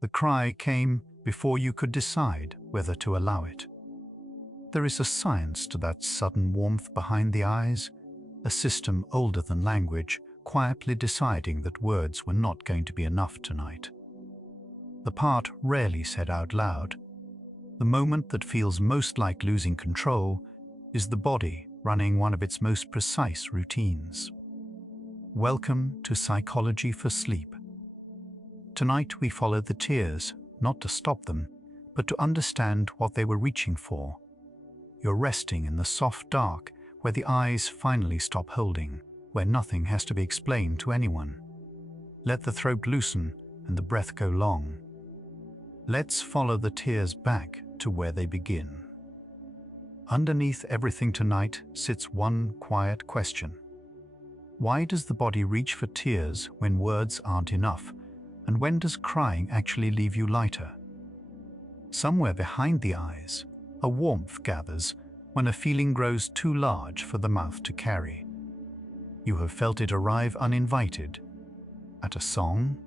The cry came before you could decide whether to allow it. There is a science to that sudden warmth behind the eyes, a system older than language, quietly deciding that words were not going to be enough tonight. The part rarely said out loud, the moment that feels most like losing control, is the body running one of its most precise routines. Welcome to Psychology for Sleep. Tonight we follow the tears, not to stop them, but to understand what they were reaching for. You're resting in the soft dark where the eyes finally stop holding, where nothing has to be explained to anyone. Let the throat loosen and the breath go long. Let's follow the tears back to where they begin. Underneath everything tonight sits one quiet question. Why does the body reach for tears when words aren't enough? And when does crying actually leave you lighter? Somewhere behind the eyes, a warmth gathers when a feeling grows too large for the mouth to carry. You have felt it arrive uninvited, at a song,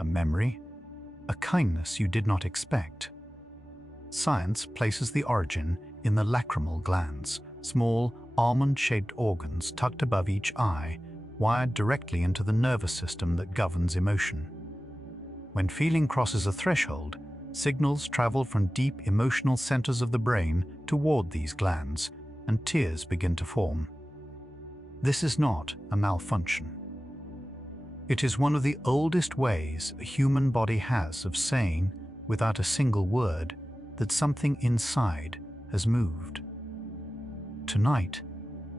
a memory, a kindness you did not expect. Science places the origin in the lacrimal glands, small almond-shaped organs tucked above each eye, wired directly into the nervous system that governs emotion. When feeling crosses a threshold, signals travel from deep emotional centers of the brain toward these glands, and tears begin to form. This is not a malfunction. It is one of the oldest ways a human body has of saying, without a single word, that something inside has moved. Tonight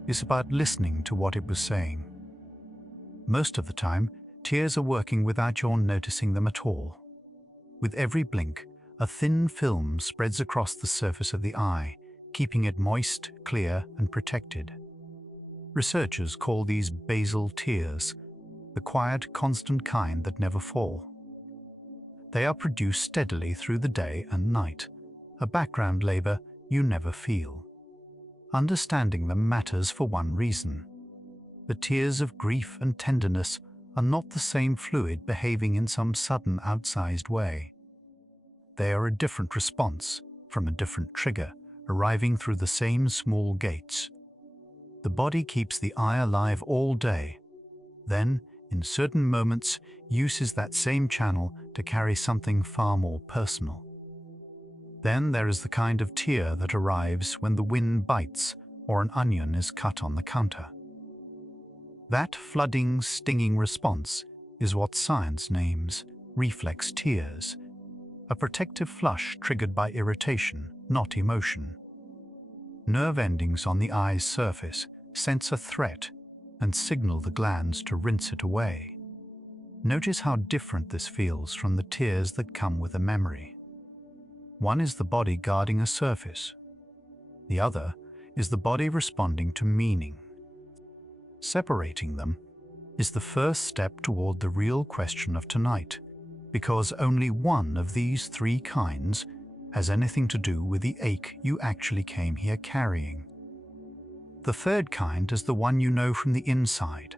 is about listening to what it was saying. Most of the time, tears are working without your noticing them at all. With every blink, a thin film spreads across the surface of the eye, keeping it moist, clear, and protected. Researchers call these basal tears, the quiet, constant kind that never fall. They are produced steadily through the day and night, a background labor you never feel. Understanding them matters for one reason. The tears of grief and tenderness are not the same fluid behaving in some sudden outsized way. They are a different response from a different trigger, arriving through the same small gates. The body keeps the eye alive all day. Then, in certain moments, uses that same channel to carry something far more personal. Then there is the kind of tear that arrives when the wind bites or an onion is cut on the counter. That flooding, stinging response is what science names reflex tears, a protective flush triggered by irritation, not emotion. Nerve endings on the eye's surface sense a threat and signal the glands to rinse it away. Notice how different this feels from the tears that come with a memory. One is the body guarding a surface. The other is the body responding to meaning. Separating them is the first step toward the real question of tonight, because only one of these three kinds has anything to do with the ache you actually came here carrying. The third kind is the one you know from the inside,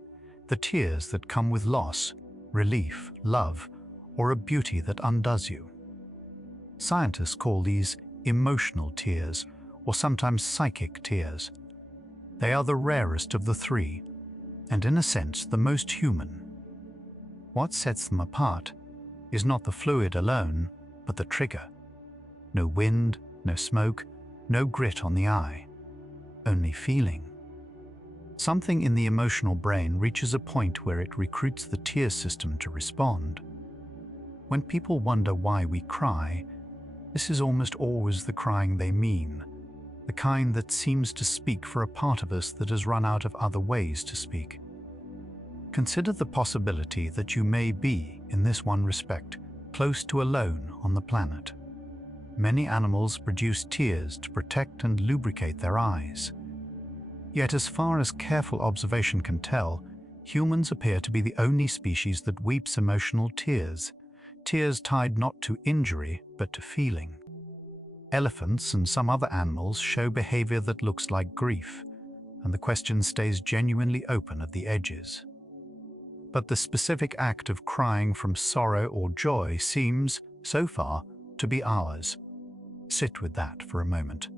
the tears that come with loss, relief, love, or a beauty that undoes you. Scientists call these emotional tears, or sometimes psychic tears. They are the rarest of the three, and in a sense the most human. What sets them apart is not the fluid alone, but the trigger. No wind, no smoke, no grit on the eye, only feeling. Something in the emotional brain reaches a point where it recruits the tear system to respond. When people wonder why we cry, this is almost always the crying they mean, the kind that seems to speak for a part of us that has run out of other ways to speak. Consider the possibility that you may be, in this one respect, close to alone on the planet. Many animals produce tears to protect and lubricate their eyes. Yet as far as careful observation can tell, humans appear to be the only species that weeps emotional tears, tears tied not to injury but to feeling. Elephants and some other animals show behavior that looks like grief, and the question stays genuinely open at the edges. But the specific act of crying from sorrow or joy seems, so far, to be ours. Sit with that for a moment.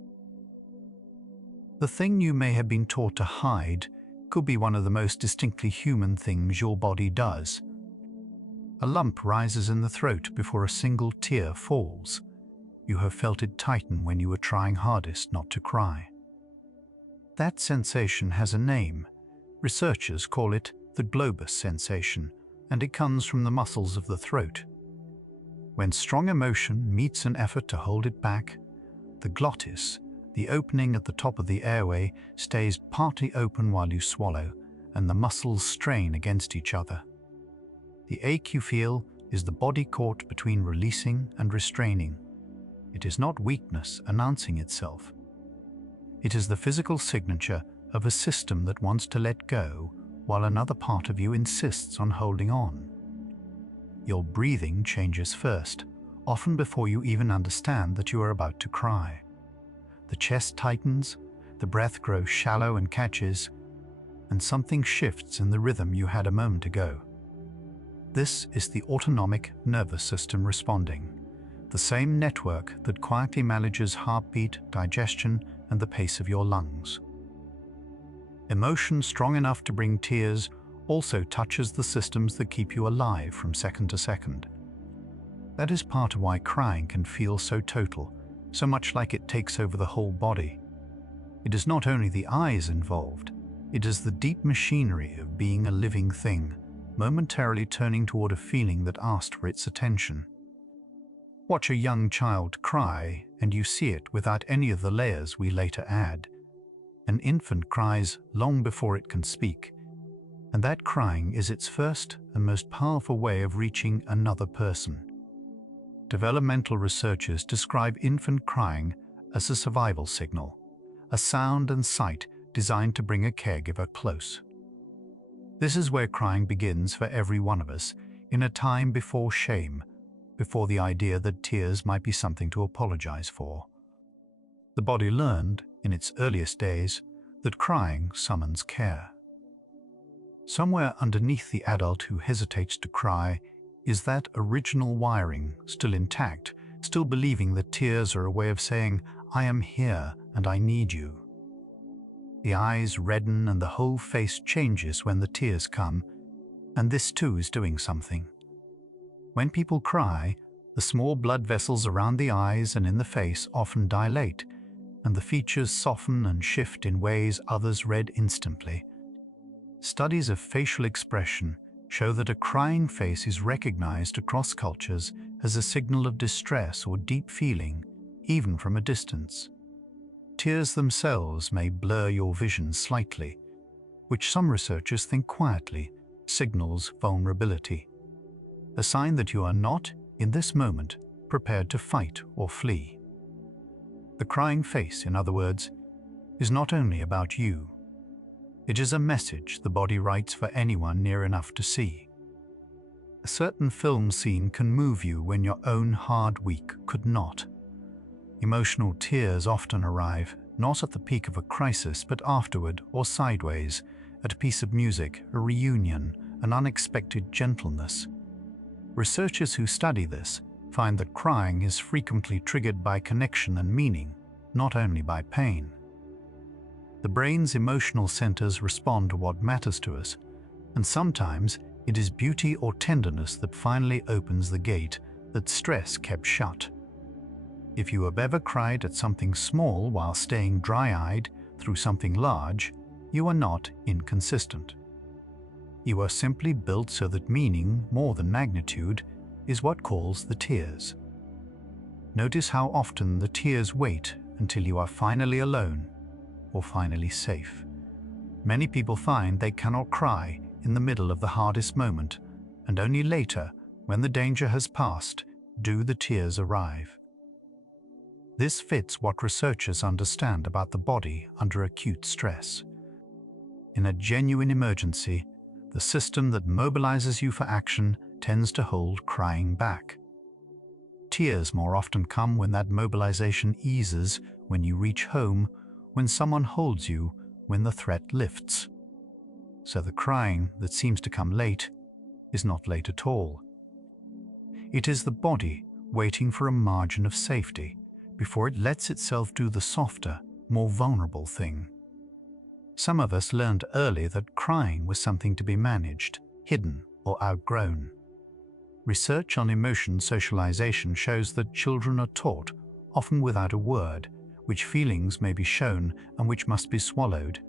The thing you may have been taught to hide could be one of the most distinctly human things your body does. A lump rises in the throat before a single tear falls. You have felt it tighten when you were trying hardest not to cry. That sensation has a name. Researchers call it the globus sensation, and it comes from the muscles of the throat. When strong emotion meets an effort to hold it back, the glottis, the opening at the top of the airway, stays partly open while you swallow, and the muscles strain against each other. The ache you feel is the body caught between releasing and restraining. It is not weakness announcing itself. It is the physical signature of a system that wants to let go while another part of you insists on holding on. Your breathing changes first, often before you even understand that you are about to cry. The chest tightens, the breath grows shallow and catches, and something shifts in the rhythm you had a moment ago. This is the autonomic nervous system responding, the same network that quietly manages heartbeat, digestion, and the pace of your lungs. Emotion strong enough to bring tears also touches the systems that keep you alive from second to second. That is part of why crying can feel so total, so much like it takes over the whole body. It is not only the eyes involved, it is the deep machinery of being a living thing, momentarily turning toward a feeling that asked for its attention. Watch a young child cry, and you see it without any of the layers we later add. An infant cries long before it can speak, and that crying is its first and most powerful way of reaching another person. Developmental researchers describe infant crying as a survival signal, a sound and sight designed to bring a caregiver close. This is where crying begins for every one of us, in a time before shame, before the idea that tears might be something to apologize for. The body learned, in its earliest days, that crying summons care. Somewhere underneath the adult who hesitates to cry is that original wiring still intact, still believing that tears are a way of saying, "I am here and I need you." The eyes redden and the whole face changes when the tears come, and this too is doing something. When people cry, the small blood vessels around the eyes and in the face often dilate, and the features soften and shift in ways others read instantly. Studies of facial expression show that a crying face is recognized across cultures as a signal of distress or deep feeling, even from a distance. Tears themselves may blur your vision slightly, which some researchers think quietly signals vulnerability, a sign that you are not, in this moment, prepared to fight or flee. The crying face, in other words, is not only about you. It is a message the body writes for anyone near enough to see. A certain film scene can move you when your own hard week could not. Emotional tears often arrive, not at the peak of a crisis, but afterward or sideways, at a piece of music, a reunion, an unexpected gentleness. Researchers who study this find that crying is frequently triggered by connection and meaning, not only by pain. The brain's emotional centers respond to what matters to us, and sometimes it is beauty or tenderness that finally opens the gate that stress kept shut. If you have ever cried at something small while staying dry-eyed through something large, you are not inconsistent. You are simply built so that meaning, more than magnitude, is what calls the tears. Notice how often the tears wait until you are finally alone or finally safe. Many people find they cannot cry in the middle of the hardest moment, and only later, when the danger has passed, do the tears arrive. This fits what researchers understand about the body under acute stress. In a genuine emergency, the system that mobilizes you for action tends to hold crying back. Tears more often come when that mobilization eases, when you reach home, when someone holds you, when the threat lifts. So the crying that seems to come late is not late at all. It is the body waiting for a margin of safety before it lets itself do the softer, more vulnerable thing. Some of us learned early that crying was something to be managed, hidden, or outgrown. Research on emotion socialization shows that children are taught, often without a word, which feelings may be shown and which must be swallowed,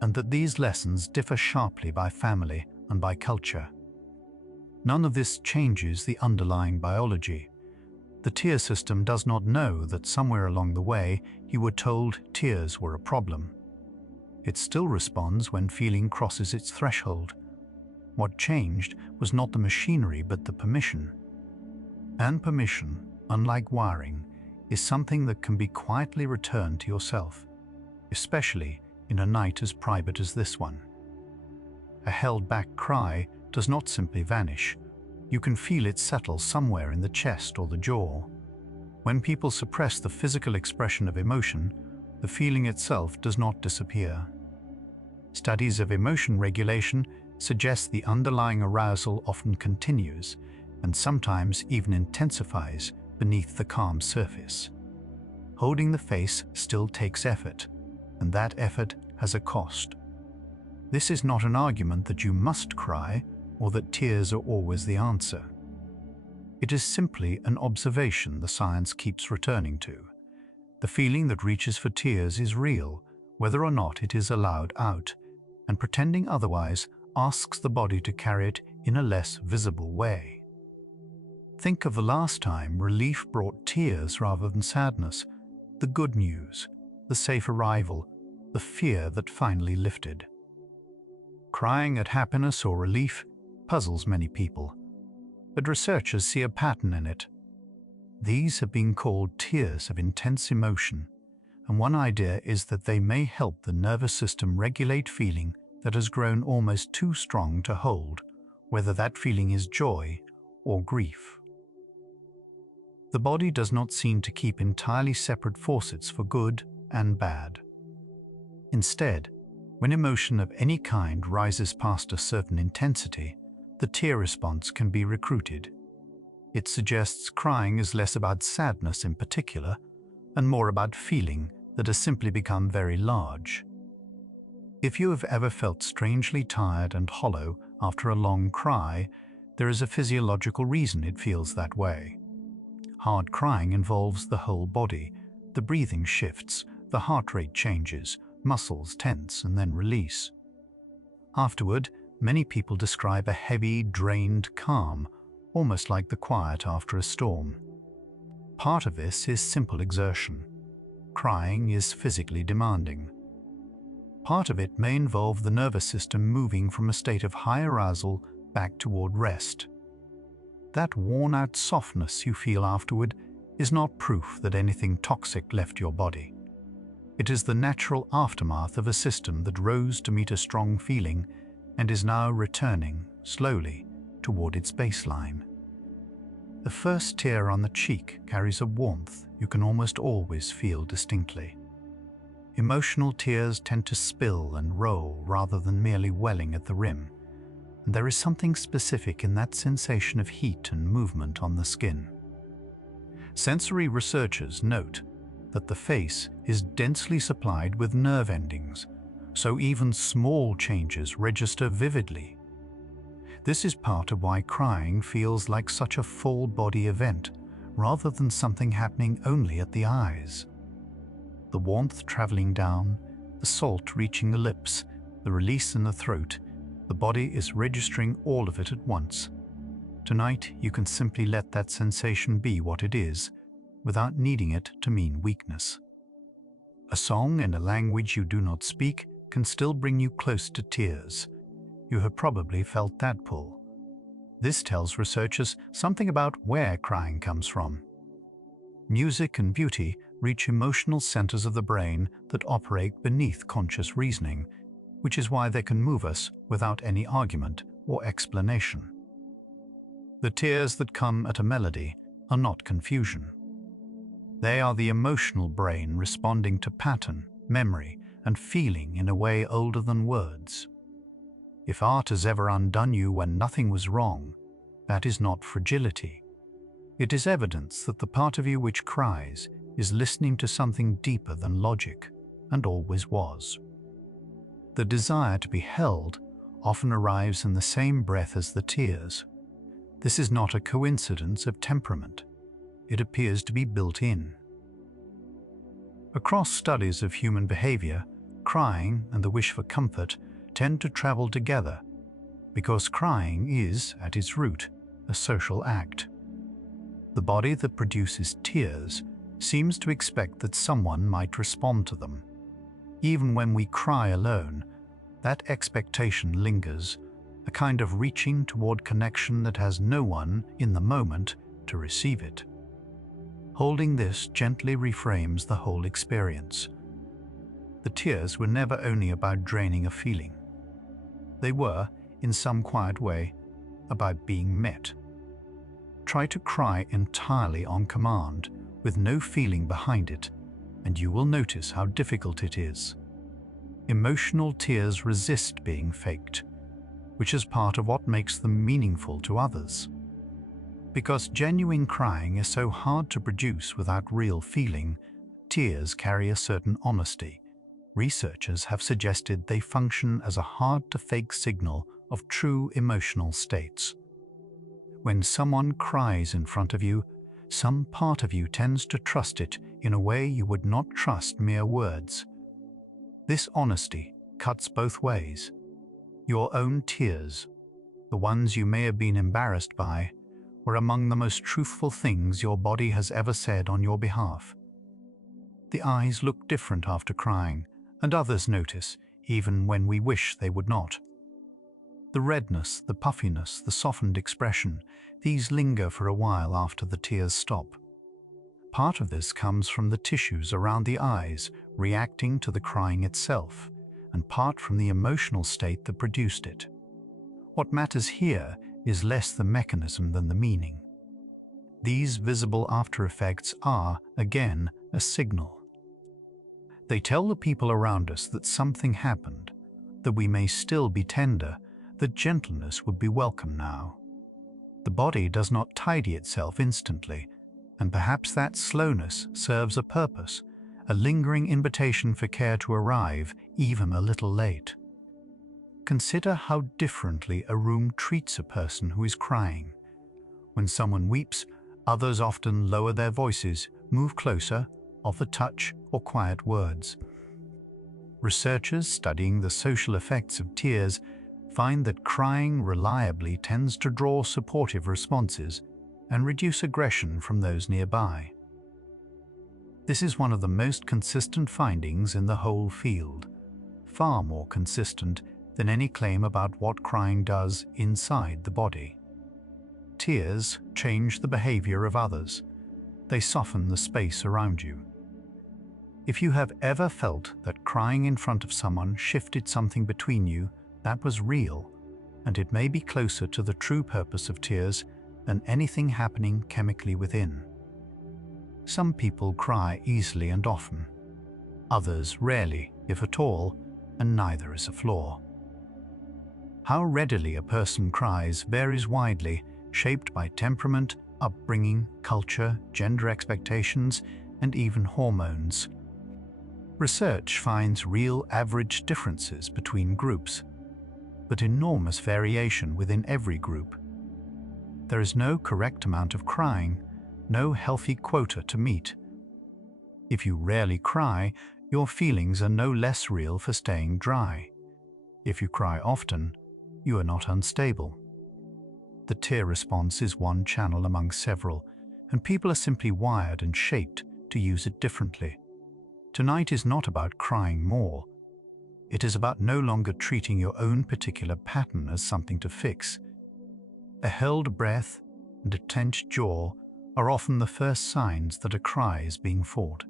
and that these lessons differ sharply by family and by culture. None of this changes the underlying biology. The tear system does not know that somewhere along the way you were told tears were a problem. It still responds when feeling crosses its threshold. What changed was not the machinery but the permission. And permission, unlike wiring, is something that can be quietly returned to yourself, especially in a night as private as this one. A held-back cry does not simply vanish. You can feel it settle somewhere in the chest or the jaw. When people suppress the physical expression of emotion, the feeling itself does not disappear. Studies of emotion regulation suggest the underlying arousal often continues and sometimes even intensifies beneath the calm surface. Holding the face still takes effort, and that effort has a cost. This is not an argument that you must cry or that tears are always the answer. It is simply an observation the science keeps returning to. The feeling that reaches for tears is real, whether or not it is allowed out, and pretending otherwise asks the body to carry it in a less visible way. Think of the last time relief brought tears rather than sadness, the good news, the safe arrival, the fear that finally lifted. Crying at happiness or relief puzzles many people, but researchers see a pattern in it. These have been called tears of intense emotion, and one idea is that they may help the nervous system regulate feeling that has grown almost too strong to hold, whether that feeling is joy or grief. The body does not seem to keep entirely separate faucets for good and bad. Instead, when emotion of any kind rises past a certain intensity, the tear response can be recruited. It suggests crying is less about sadness in particular, and more about feeling that has simply become very large. If you have ever felt strangely tired and hollow after a long cry, there is a physiological reason it feels that way. Hard crying involves the whole body. The breathing shifts, the heart rate changes, muscles tense and then release. Afterward, many people describe a heavy, drained calm, almost like the quiet after a storm. Part of this is simple exertion. Crying is physically demanding. Part of it may involve the nervous system moving from a state of high arousal back toward rest. That worn-out softness you feel afterward is not proof that anything toxic left your body. It is the natural aftermath of a system that rose to meet a strong feeling and is now returning, slowly, toward its baseline. The first tear on the cheek carries a warmth you can almost always feel distinctly. Emotional tears tend to spill and roll rather than merely welling at the rim, and there is something specific in that sensation of heat and movement on the skin. Sensory researchers note that the face is densely supplied with nerve endings, so even small changes register vividly. This is part of why crying feels like such a full-body event, rather than something happening only at the eyes. The warmth traveling down, the salt reaching the lips, the release in the throat, the body is registering all of it at once. Tonight, you can simply let that sensation be what it is, without needing it to mean weakness. A song in a language you do not speak can still bring you close to tears. You have probably felt that pull. This tells researchers something about where crying comes from. Music and beauty reach emotional centers of the brain that operate beneath conscious reasoning, which is why they can move us without any argument or explanation. The tears that come at a melody are not confusion. They are the emotional brain responding to pattern, memory, and feeling in a way older than words. If art has ever undone you when nothing was wrong, that is not fragility. It is evidence that the part of you which cries is listening to something deeper than logic, and always was. The desire to be held often arrives in the same breath as the tears. This is not a coincidence of temperament. It appears to be built in. Across studies of human behavior, crying and the wish for comfort tend to travel together, because crying is, at its root, a social act. The body that produces tears seems to expect that someone might respond to them. Even when we cry alone, that expectation lingers, a kind of reaching toward connection that has no one in the moment to receive it. Holding this gently reframes the whole experience. The tears were never only about draining a feeling. They were, in some quiet way, about being met. Try to cry entirely on command, with no feeling behind it, and you will notice how difficult it is. Emotional tears resist being faked, which is part of what makes them meaningful to others. Because genuine crying is so hard to produce without real feeling, tears carry a certain honesty. Researchers have suggested they function as a hard-to-fake signal of true emotional states. When someone cries in front of you, some part of you tends to trust it in a way you would not trust mere words. This honesty cuts both ways. Your own tears, the ones you may have been embarrassed by, were among the most truthful things your body has ever said on your behalf. The eyes look different after crying, and others notice, even when we wish they would not. The redness, the puffiness, the softened expression, these linger for a while after the tears stop. Part of this comes from the tissues around the eyes reacting to the crying itself, and part from the emotional state that produced it. What matters here is less the mechanism than the meaning. These visible after effects are, again, a signal. They tell the people around us that something happened, that we may still be tender, that gentleness would be welcome now. The body does not tidy itself instantly, and perhaps that slowness serves a purpose, a lingering invitation for care to arrive even a little late. Consider how differently a room treats a person who is crying. When someone weeps, others often lower their voices, move closer, offer touch or quiet words. Researchers studying the social effects of tears find that crying reliably tends to draw supportive responses and reduce aggression from those nearby. This is one of the most consistent findings in the whole field, far more consistent than any claim about what crying does inside the body. Tears change the behavior of others. They soften the space around you. If you have ever felt that crying in front of someone shifted something between you, that was real, and it may be closer to the true purpose of tears than anything happening chemically within. Some people cry easily and often. Others rarely, if at all, and neither is a flaw. How readily a person cries varies widely, shaped by temperament, upbringing, culture, gender expectations, and even hormones. Research finds real average differences between groups, but enormous variation within every group. There is no correct amount of crying, no healthy quota to meet. If you rarely cry, your feelings are no less real for staying dry. If you cry often, you are not unstable. The tear response is one channel among several, and people are simply wired and shaped to use it differently. Tonight is not about crying more. It is about no longer treating your own particular pattern as something to fix. A held breath and a clenched jaw are often the first signs that a cry is being fought.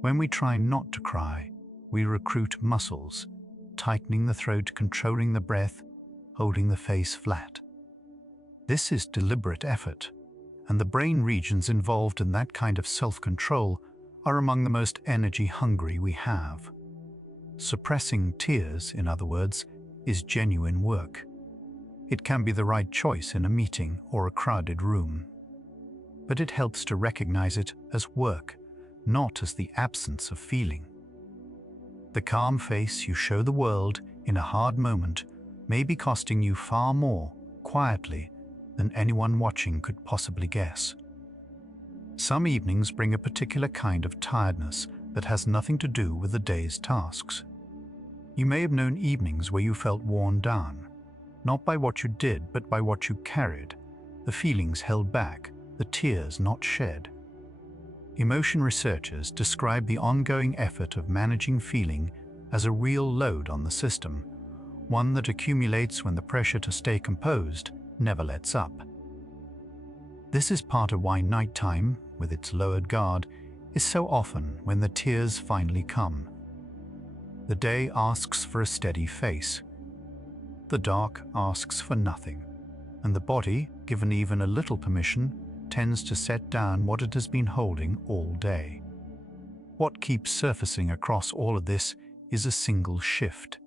When we try not to cry, we recruit muscles, tightening the throat, controlling the breath, holding the face flat. This is deliberate effort, and the brain regions involved in that kind of self-control are among the most energy-hungry we have. Suppressing tears, in other words, is genuine work. It can be the right choice in a meeting or a crowded room. but it helps to recognize it as work, not as the absence of feeling. The calm face you show the world in a hard moment may be costing you far more, quietly, than anyone watching could possibly guess. Some evenings bring a particular kind of tiredness that has nothing to do with the day's tasks. You may have known evenings where you felt worn down, not by what you did but by what you carried, the feelings held back, the tears not shed. Emotion researchers describe the ongoing effort of managing feeling as a real load on the system, one that accumulates when the pressure to stay composed never lets up. This is part of why nighttime, with its lowered guard, is so often when the tears finally come. The day asks for a steady face. The dark asks for nothing, and the body, given even a little permission, tends to set down what it has been holding all day. What keeps surfacing across all of this is a single shift.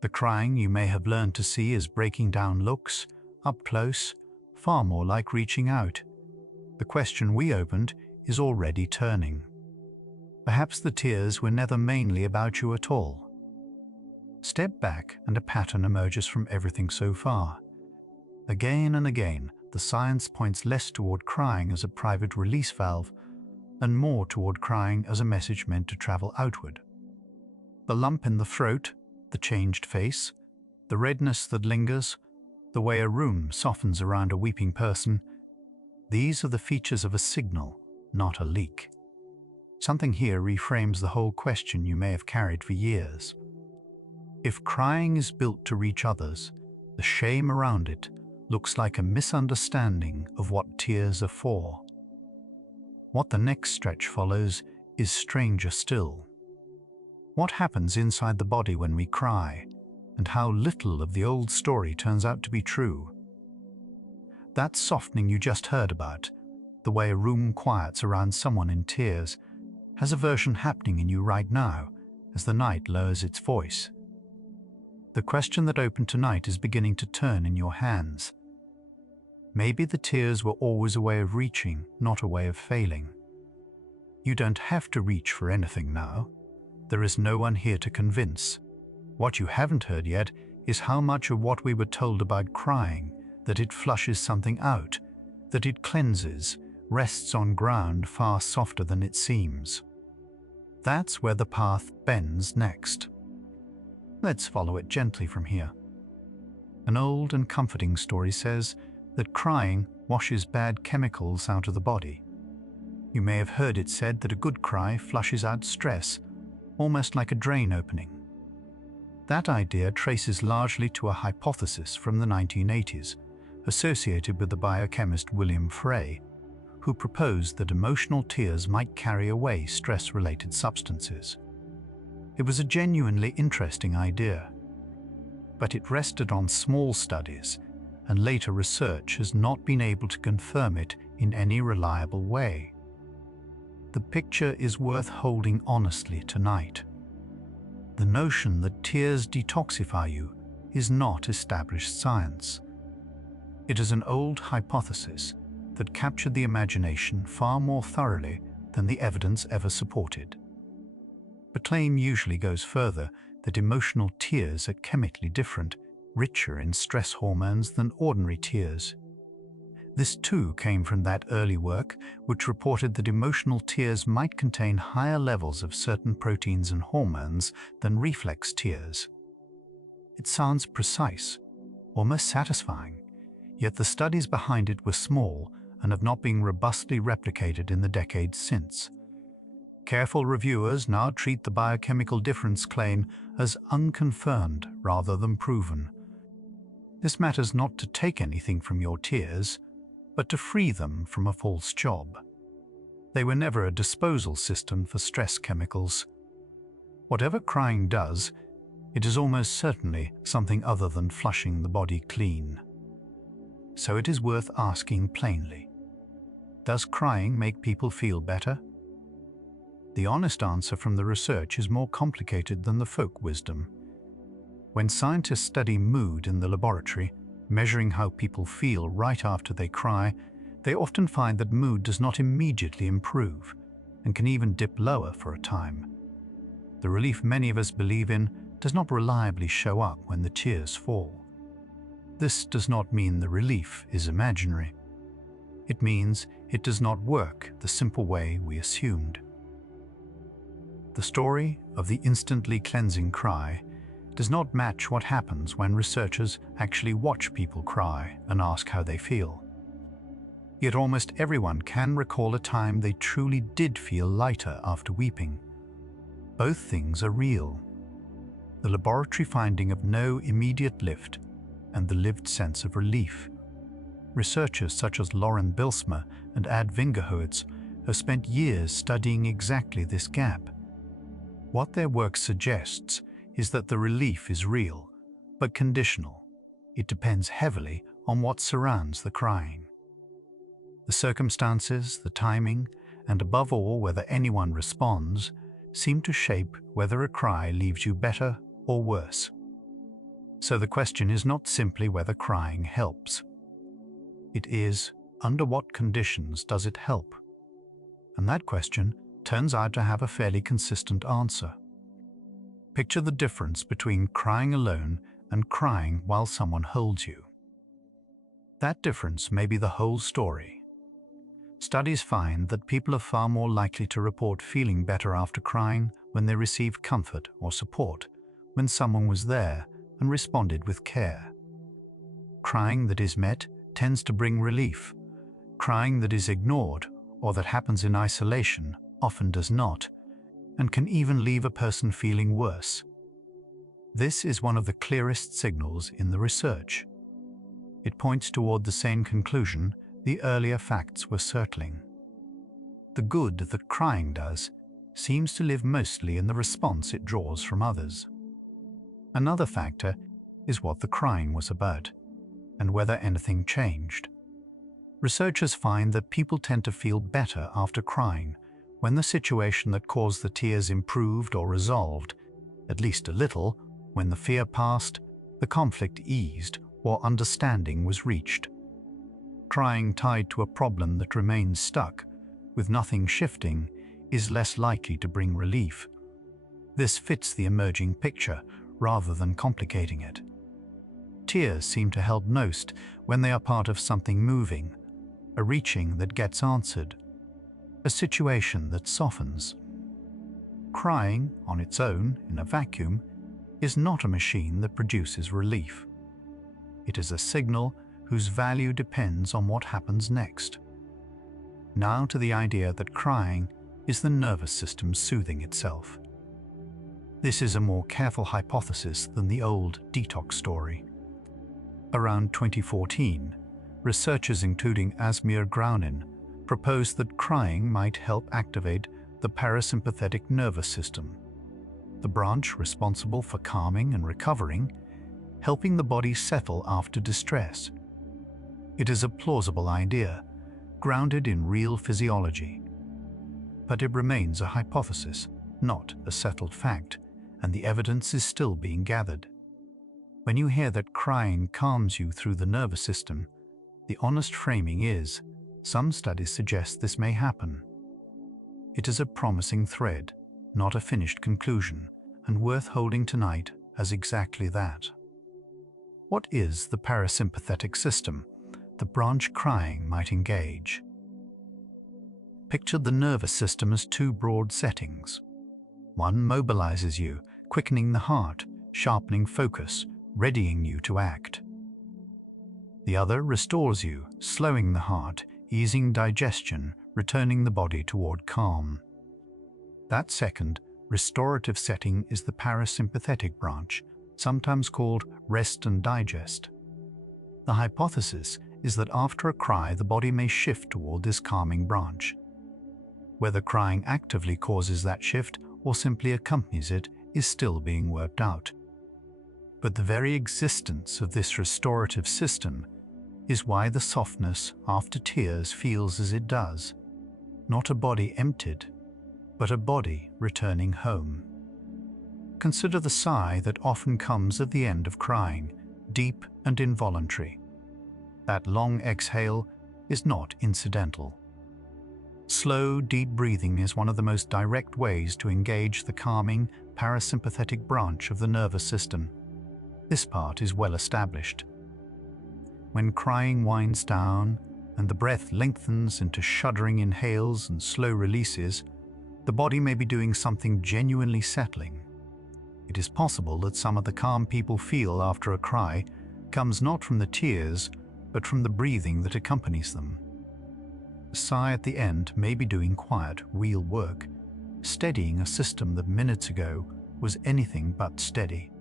The crying you may have learned to see as breaking down looks, up close, far more like reaching out. The question we opened is already turning. Perhaps the tears were never mainly about you at all. Step back and a pattern emerges from everything so far. Again and again, the science points less toward crying as a private release valve and more toward crying as a message meant to travel outward. The lump in the throat, the changed face, the redness that lingers, the way a room softens around a weeping person, these are the features of a signal, not a leak. Something here reframes the whole question you may have carried for years. If crying is built to reach others, the shame around it looks like a misunderstanding of what tears are for. What the next stretch follows is stranger still. What happens inside the body when we cry, and how little of the old story turns out to be true? That softening you just heard about, the way a room quiets around someone in tears, has a version happening in you right now as the night lowers its voice. The question that opened tonight is beginning to turn in your hands. Maybe the tears were always a way of reaching, not a way of failing. You don't have to reach for anything now. There is no one here to convince. What you haven't heard yet is how much of what we were told about crying, that it flushes something out, that it cleanses, rests on ground far softer than it seems. That's where the path bends next. Let's follow it gently from here. An old and comforting story says that crying washes bad chemicals out of the body. You may have heard it said that a good cry flushes out stress, almost like a drain opening. That idea traces largely to a hypothesis from the 1980s, associated with the biochemist William Frey, who proposed that emotional tears might carry away stress-related substances. It was a genuinely interesting idea, but it rested on small studies, and later research has not been able to confirm it in any reliable way. The picture is worth holding honestly tonight. The notion that tears detoxify you is not established science. It is an old hypothesis that captured the imagination far more thoroughly than the evidence ever supported. The claim usually goes further that emotional tears are chemically different, richer in stress hormones than ordinary tears. This too came from that early work which reported that emotional tears might contain higher levels of certain proteins and hormones than reflex tears. It sounds precise, almost satisfying, yet the studies behind it were small and have not been robustly replicated in the decades since. Careful reviewers now treat the biochemical difference claim as unconfirmed rather than proven. This matters not to take anything from your tears, but to free them from a false job. They were never a disposal system for stress chemicals. Whatever crying does, it is almost certainly something other than flushing the body clean. So it is worth asking plainly, does crying make people feel better? The honest answer from the research is more complicated than the folk wisdom. When scientists study mood in the laboratory, measuring how people feel right after they cry, they often find that mood does not immediately improve and can even dip lower for a time. The relief many of us believe in does not reliably show up when the tears fall. This does not mean the relief is imaginary. It means it does not work the simple way we assumed. The story of the instantly cleansing cry does not match what happens when researchers actually watch people cry and ask how they feel. Yet almost everyone can recall a time they truly did feel lighter after weeping. Both things are real. The laboratory finding of no immediate lift and the lived sense of relief. Researchers such as Lauren Bilsma and Ad Vingerhoets have spent years studying exactly this gap. What their work suggests is that the relief is real, but conditional. It depends heavily on what surrounds the crying. The circumstances, the timing, and above all whether anyone responds, seem to shape whether a cry leaves you better or worse. So the question is not simply whether crying helps. It is, under what conditions does it help? And that question turns out to have a fairly consistent answer. Picture the difference between crying alone and crying while someone holds you. That difference may be the whole story. Studies find that people are far more likely to report feeling better after crying when they receive comfort or support, when someone was there and responded with care. Crying that is met tends to bring relief. Crying that is ignored or that happens in isolation often does not, and can even leave a person feeling worse. This is one of the clearest signals in the research. It points toward the same conclusion the earlier facts were circling. The good that crying does seems to live mostly in the response it draws from others. Another factor is what the crying was about, and whether anything changed. Researchers find that people tend to feel better after crying when the situation that caused the tears improved or resolved, at least a little, when the fear passed, the conflict eased, or understanding was reached. Crying tied to a problem that remains stuck, with nothing shifting, is less likely to bring relief. This fits the emerging picture rather than complicating it. Tears seem to help most when they are part of something moving, a reaching that gets answered, a situation that softens. Crying, on its own, in a vacuum, is not a machine that produces relief. It is a signal whose value depends on what happens next. Now to the idea that crying is the nervous system soothing itself. This is a more careful hypothesis than the old detox story. Around 2014, researchers including Asmir Graunin proposed that crying might help activate the parasympathetic nervous system, the branch responsible for calming and recovering, helping the body settle after distress. It is a plausible idea, grounded in real physiology. But it remains a hypothesis, not a settled fact, and the evidence is still being gathered. When you hear that crying calms you through the nervous system, the honest framing is, some studies suggest this may happen. It is a promising thread, not a finished conclusion, and worth holding tonight as exactly that. What is the parasympathetic system the branch crying might engage? Picture the nervous system as two broad settings. One mobilizes you, quickening the heart, sharpening focus, readying you to act. The other restores you, slowing the heart, easing digestion, returning the body toward calm. That second, restorative setting is the parasympathetic branch, sometimes called rest and digest. The hypothesis is that after a cry, the body may shift toward this calming branch. Whether crying actively causes that shift or simply accompanies it is still being worked out. But the very existence of this restorative system is why the softness after tears feels as it does. Not a body emptied, but a body returning home. Consider the sigh that often comes at the end of crying, deep and involuntary. That long exhale, is not incidental. Slow, deep breathing is one of the most direct ways to engage the calming, parasympathetic branch of the nervous system. This part is well established. When crying winds down and the breath lengthens into shuddering inhales and slow releases, the body may be doing something genuinely settling. It is possible that some of the calm people feel after a cry comes not from the tears, but from the breathing that accompanies them. The sigh at the end may be doing quiet, real work, steadying a system that minutes ago was anything but steady.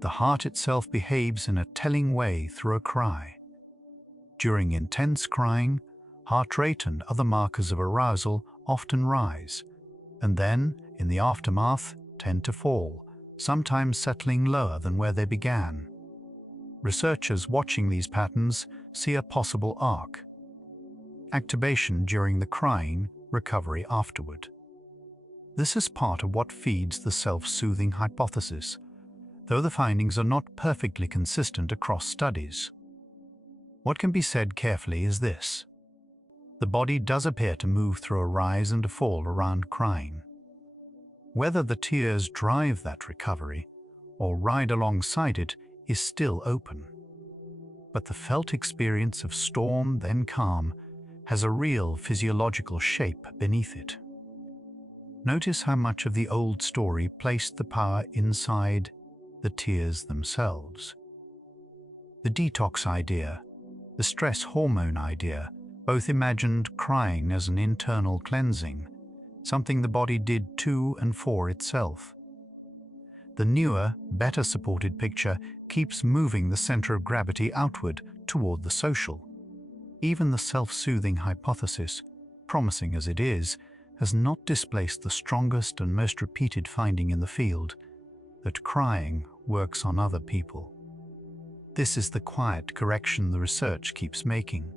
The heart itself behaves in a telling way through a cry. During intense crying, heart rate and other markers of arousal often rise, and then, in the aftermath, tend to fall, sometimes settling lower than where they began. Researchers watching these patterns see a possible arc: activation during the crying, recovery afterward. This is part of what feeds the self-soothing hypothesis, though the findings are not perfectly consistent across studies. What can be said carefully is this: the body does appear to move through a rise and a fall around crying. Whether the tears drive that recovery or ride alongside it is still open. But the felt experience of storm, then calm, has a real physiological shape beneath it. Notice how much of the old story placed the power inside the tears themselves. The detox idea, the stress hormone idea, both imagined crying as an internal cleansing, something the body did to and for itself. The newer, better supported picture keeps moving the center of gravity outward toward the social. Even the self-soothing hypothesis, promising as it is, has not displaced the strongest and most repeated finding in the field, that crying works on other people. This is the quiet correction the research keeps making.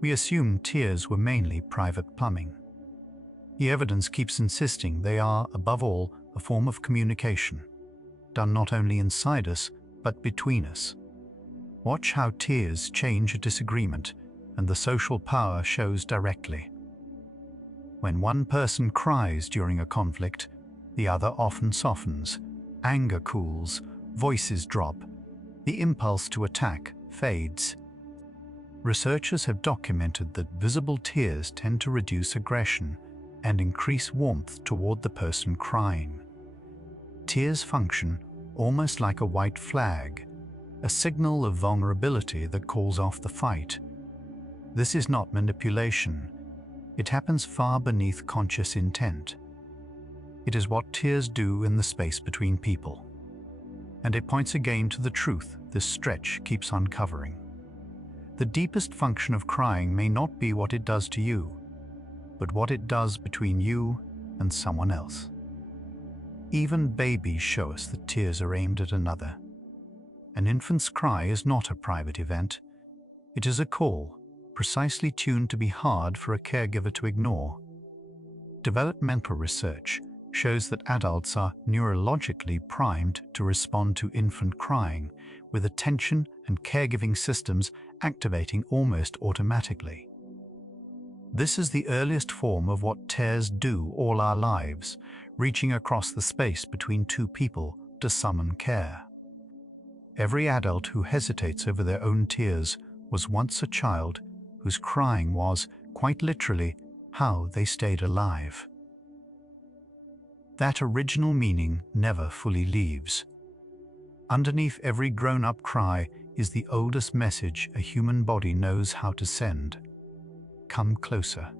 We assume tears were mainly private plumbing. The evidence keeps insisting they are, above all, a form of communication, done not only inside us, but between us. Watch how tears change a disagreement, and the social power shows directly. When one person cries during a conflict, the other often softens, anger cools, voices drop, the impulse to attack fades. Researchers have documented that visible tears tend to reduce aggression and increase warmth toward the person crying. Tears function almost like a white flag, a signal of vulnerability that calls off the fight. This is not manipulation. It happens far beneath conscious intent. It is what tears do in the space between people. And it points again to the truth this stretch keeps uncovering. The deepest function of crying may not be what it does to you, but what it does between you and someone else. Even babies show us that tears are aimed at another. An infant's cry is not a private event. It is a call, precisely tuned to be hard for a caregiver to ignore. Developmental research shows that adults are neurologically primed to respond to infant crying, with attention and caregiving systems activating almost automatically. This is the earliest form of what tears do all our lives, reaching across the space between two people to summon care. Every adult who hesitates over their own tears was once a child whose crying was, quite literally, how they stayed alive. That original meaning never fully leaves. Underneath every grown-up cry is the oldest message a human body knows how to send: come closer.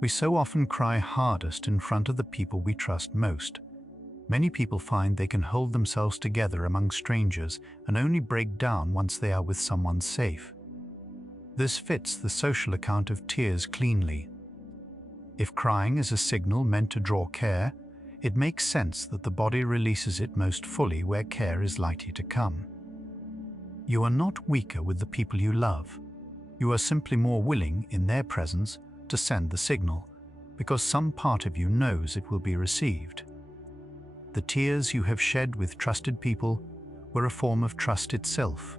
We so often cry hardest in front of the people we trust most. Many people find they can hold themselves together among strangers and only break down once they are with someone safe. This fits the social account of tears cleanly. If crying is a signal meant to draw care, it makes sense that the body releases it most fully where care is likely to come. You are not weaker with the people you love. You are simply more willing, in their presence, to send the signal, because some part of you knows it will be received. The tears you have shed with trusted people were a form of trust itself,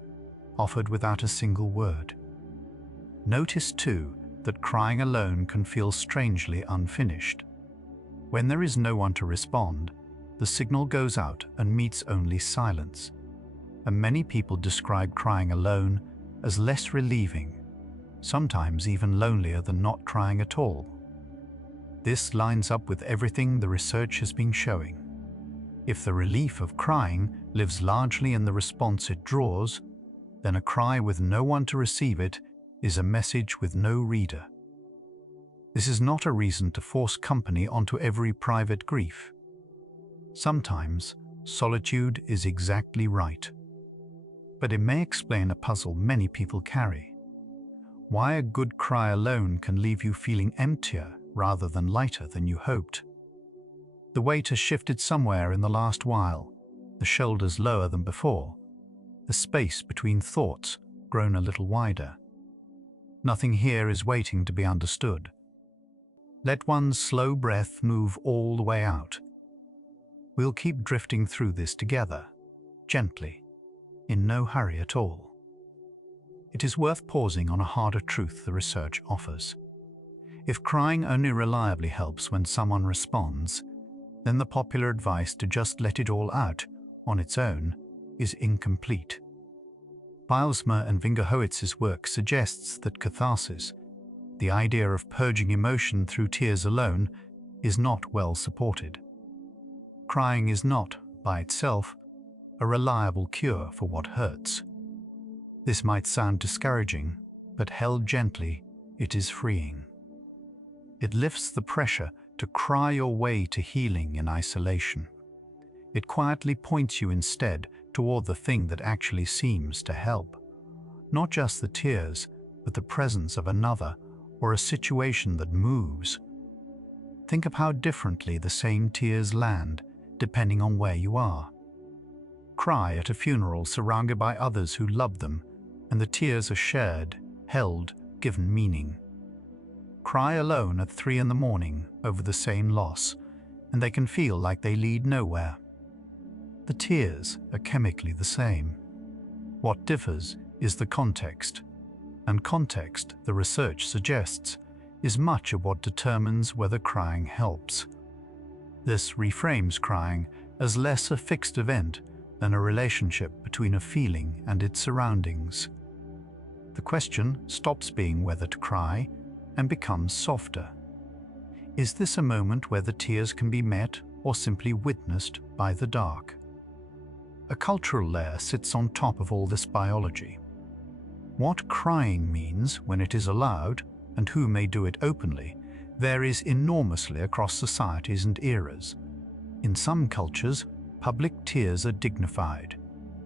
offered without a single word. Notice too that crying alone can feel strangely unfinished. When there is no one to respond, the signal goes out and meets only silence. And many people describe crying alone as less relieving, sometimes even lonelier than not crying at all. This lines up with everything the research has been showing. If the relief of crying lives largely in the response it draws, then a cry with no one to receive it is a message with no reader. This is not a reason to force company onto every private grief. Sometimes solitude is exactly right. But it may explain a puzzle many people carry. Why a good cry alone can leave you feeling emptier rather than lighter than you hoped. The weight has shifted somewhere in the last while, the shoulders lower than before, the space between thoughts grown a little wider. Nothing here is waiting to be understood. Let one's slow breath move all the way out. We'll keep drifting through this together, gently, in no hurry at all. It is worth pausing on a harder truth the research offers. If crying only reliably helps when someone responds, then the popular advice to just let it all out on its own is incomplete. Bilesma and Vingerhowitz's work suggests that catharsis, the idea of purging emotion through tears alone, is not well supported. Crying is not, by itself, a reliable cure for what hurts. This might sound discouraging, but held gently, it is freeing. It lifts the pressure to cry your way to healing in isolation. It quietly points you instead toward the thing that actually seems to help. Not just the tears, but the presence of another or a situation that moves. Think of how differently the same tears land depending on where you are. Cry at a funeral surrounded by others who love them, and the tears are shared, held, given meaning. Cry alone at 3 a.m. over the same loss, and they can feel like they lead nowhere. The tears are chemically the same. What differs is the context, and context, the research suggests, is much of what determines whether crying helps. This reframes crying as less a fixed event than a relationship between a feeling and its surroundings. The question stops being whether to cry and becomes softer. Is this a moment where the tears can be met or simply witnessed by the dark? A cultural layer sits on top of all this biology. What crying means when it is allowed, and who may do it openly, varies enormously across societies and eras. In some cultures, public tears are dignified.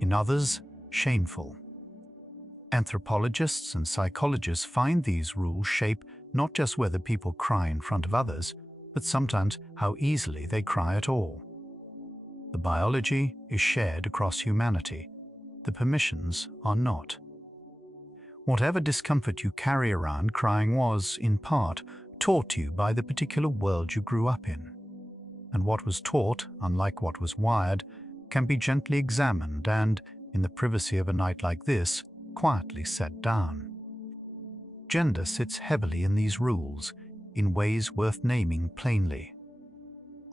In others, shameful. Anthropologists and psychologists find these rules shape not just whether people cry in front of others, but sometimes how easily they cry at all. The biology is shared across humanity. The permissions are not. Whatever discomfort you carry around, crying was, in part, taught to you by the particular world you grew up in. And what was taught, unlike what was wired, can be gently examined and, in the privacy of a night like this, quietly set down. Gender sits heavily in these rules, in ways worth naming plainly.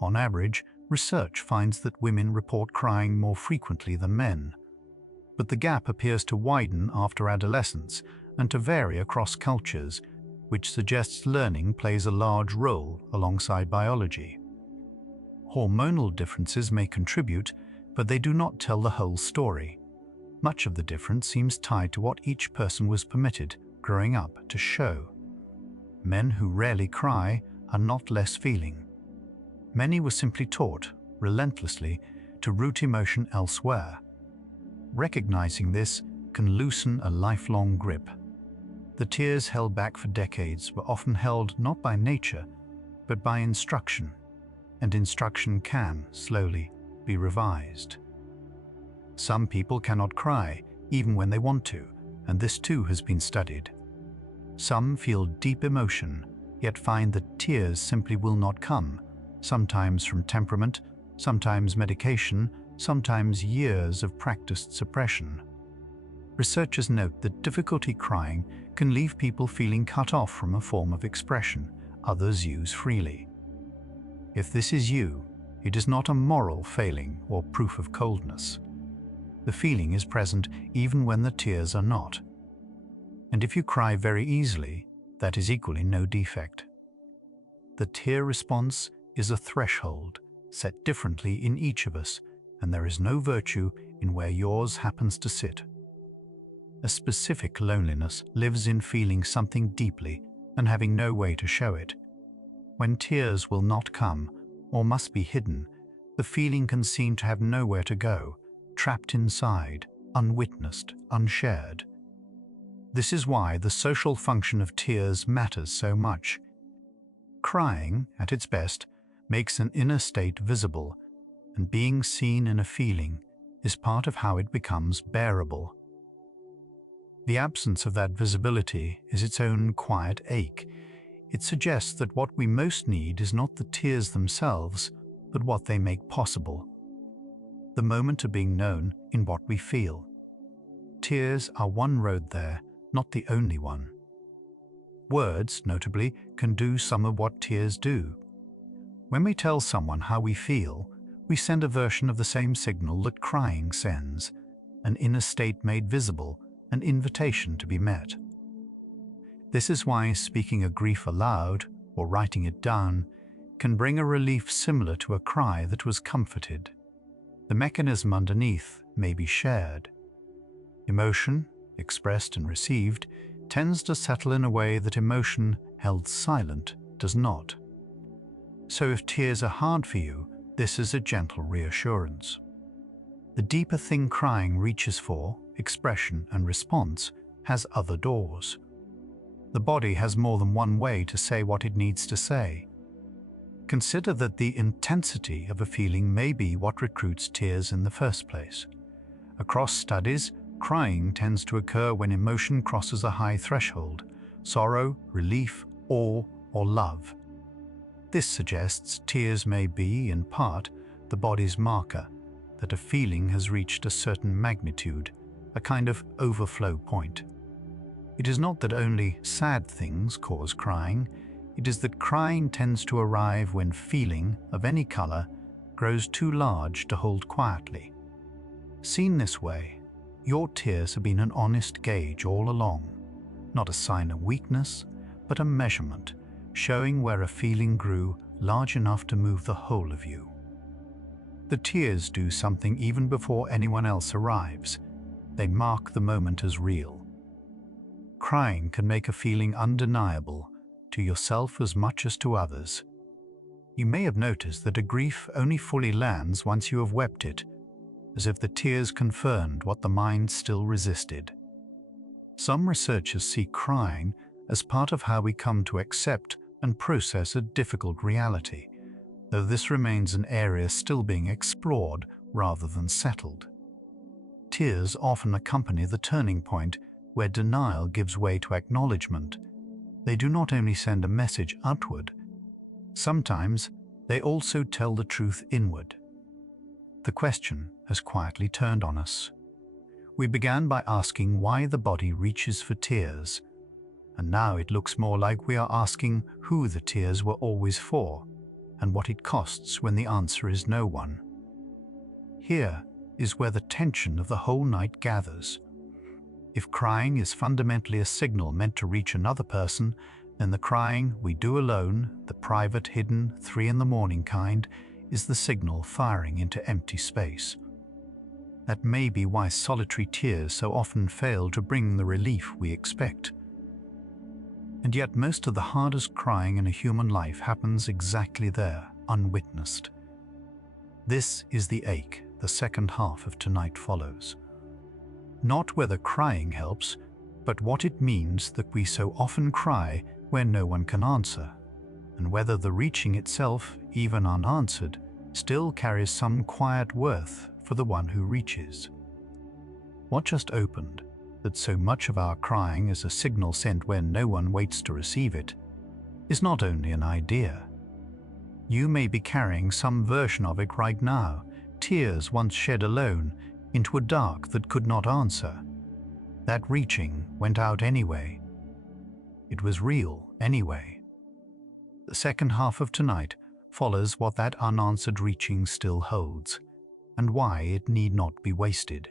On average, research finds that women report crying more frequently than men. But the gap appears to widen after adolescence and to vary across cultures, which suggests learning plays a large role alongside biology. Hormonal differences may contribute, but they do not tell the whole story. Much of the difference seems tied to what each person was permitted growing up to show. Men who rarely cry are not less feeling. Many were simply taught, relentlessly, to root emotion elsewhere. Recognizing this can loosen a lifelong grip. The tears held back for decades were often held not by nature, but by instruction, and instruction can, slowly, be revised. Some people cannot cry, even when they want to, and this too has been studied. Some feel deep emotion, yet find that tears simply will not come, sometimes from temperament, sometimes medication, sometimes years of practiced suppression. Researchers note that difficulty crying can leave people feeling cut off from a form of expression others use freely. If this is you, it is not a moral failing or proof of coldness. The feeling is present even when the tears are not. And if you cry very easily, that is equally no defect. The tear response is a threshold set differently in each of us, and there is no virtue in where yours happens to sit. A specific loneliness lives in feeling something deeply and having no way to show it. When tears will not come or must be hidden, the feeling can seem to have nowhere to go, trapped inside, unwitnessed, unshared. This is why the social function of tears matters so much. Crying, at its best, makes an inner state visible, and being seen in a feeling is part of how it becomes bearable. The absence of that visibility is its own quiet ache. It suggests that what we most need is not the tears themselves, but what they make possible. The moment of being known in what we feel. Tears are one road there, not the only one. Words, notably, can do some of what tears do. When we tell someone how we feel, we send a version of the same signal that crying sends, an inner state made visible, an invitation to be met. This is why speaking a grief aloud, or writing it down, can bring a relief similar to a cry that was comforted. The mechanism underneath may be shared. Emotion, expressed and received, tends to settle in a way that emotion, held silent, does not. So if tears are hard for you, this is a gentle reassurance. The deeper thing crying reaches for, expression and response, has other doors. The body has more than one way to say what it needs to say. Consider that the intensity of a feeling may be what recruits tears in the first place. Across studies, crying tends to occur when emotion crosses a high threshold: sorrow, relief, awe, or love. This suggests tears may be, in part, the body's marker that a feeling has reached a certain magnitude, a kind of overflow point. It is not that only sad things cause crying, it is that crying tends to arrive when feeling, of any color, grows too large to hold quietly. Seen this way, your tears have been an honest gauge all along, not a sign of weakness, but a measurement, showing where a feeling grew large enough to move the whole of you. The tears do something even before anyone else arrives. They mark the moment as real. Crying can make a feeling undeniable, to yourself as much as to others. You may have noticed that a grief only fully lands once you have wept it, as if the tears confirmed what the mind still resisted. Some researchers see crying as part of how we come to accept and process a difficult reality, though this remains an area still being explored rather than settled. Tears often accompany the turning point where denial gives way to acknowledgement. They do not only send a message outward, sometimes they also tell the truth inward. The question has quietly turned on us. We began by asking why the body reaches for tears, and now it looks more like we are asking who the tears were always for, and what it costs when the answer is no one. Here is where the tension of the whole night gathers. If crying is fundamentally a signal meant to reach another person, then the crying we do alone, the private, hidden, 3 a.m. kind, is the signal firing into empty space. That may be why solitary tears so often fail to bring the relief we expect. And yet most of the hardest crying in a human life happens exactly there, unwitnessed. This is the ache the second half of tonight follows. Not whether crying helps, but what it means that we so often cry where no one can answer, and whether the reaching itself, even unanswered, still carries some quiet worth for the one who reaches. What just opened, that so much of our crying is a signal sent when no one waits to receive it, is not only an idea. You may be carrying some version of it right now, tears once shed alone, into a dark that could not answer. That reaching went out anyway, it was real anyway. The second half of tonight follows what that unanswered reaching still holds, and why it need not be wasted.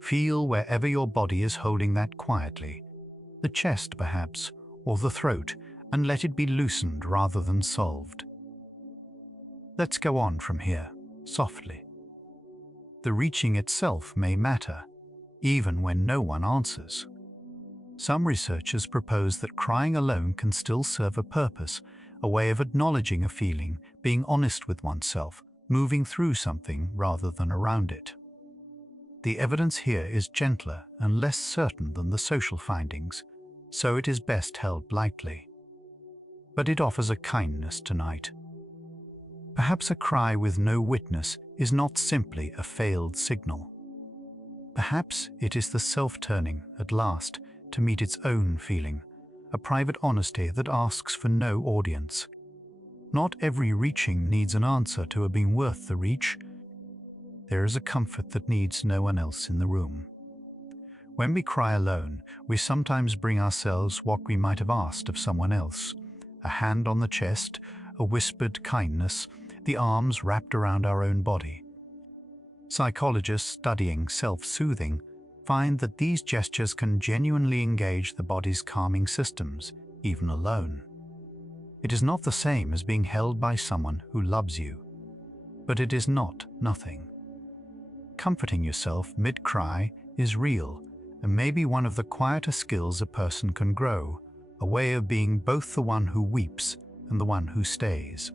Feel wherever your body is holding that quietly, the chest perhaps, or the throat, and let it be loosened rather than solved. Let's go on from here, softly. The reaching itself may matter, even when no one answers. Some researchers propose that crying alone can still serve a purpose, a way of acknowledging a feeling, being honest with oneself, moving through something rather than around it. The evidence here is gentler and less certain than the social findings, so it is best held lightly. But it offers a kindness tonight. Perhaps a cry with no witness is not simply a failed signal. Perhaps it is the self-turning, at last, to meet its own feeling, a private honesty that asks for no audience. Not every reaching needs an answer to have been worth the reach. There is a comfort that needs no one else in the room. When we cry alone, we sometimes bring ourselves what we might have asked of someone else: a hand on the chest, a whispered kindness, the arms wrapped around our own body. Psychologists studying self-soothing find that these gestures can genuinely engage the body's calming systems, even alone. It is not the same as being held by someone who loves you, but it is not nothing. Comforting yourself mid-cry is real and may be one of the quieter skills a person can grow, a way of being both the one who weeps and the one who stays.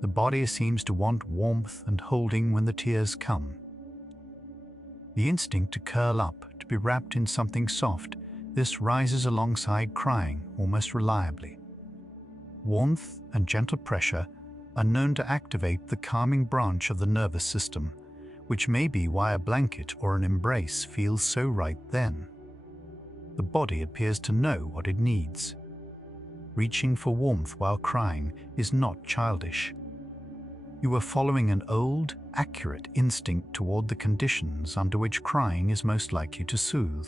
The body seems to want warmth and holding when the tears come. The instinct to curl up, to be wrapped in something soft, this rises alongside crying almost reliably. Warmth and gentle pressure are known to activate the calming branch of the nervous system, which may be why a blanket or an embrace feels so right then. The body appears to know what it needs. Reaching for warmth while crying is not childish. You are following an old, accurate instinct toward the conditions under which crying is most likely to soothe.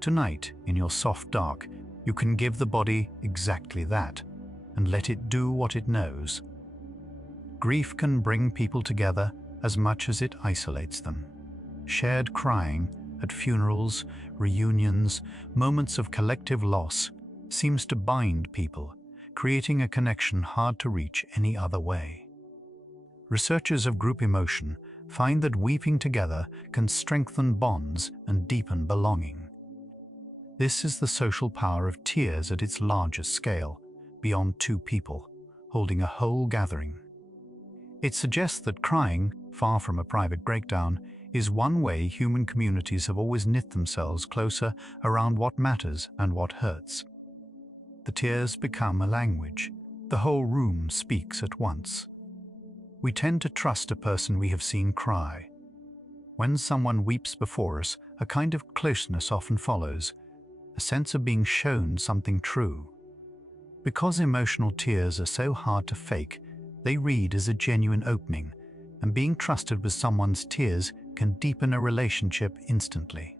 Tonight, in your soft dark, you can give the body exactly that, and let it do what it knows. Grief can bring people together as much as it isolates them. Shared crying at funerals, reunions, moments of collective loss seems to bind people, creating a connection hard to reach any other way. Researchers of group emotion find that weeping together can strengthen bonds and deepen belonging. This is the social power of tears at its largest scale, beyond two people, holding a whole gathering. It suggests that crying, far from a private breakdown, is one way human communities have always knit themselves closer around what matters and what hurts. The tears become a language. The whole room speaks at once. We tend to trust a person we have seen cry. When someone weeps before us, a kind of closeness often follows, a sense of being shown something true. Because emotional tears are so hard to fake, they read as a genuine opening, and being trusted with someone's tears can deepen a relationship instantly.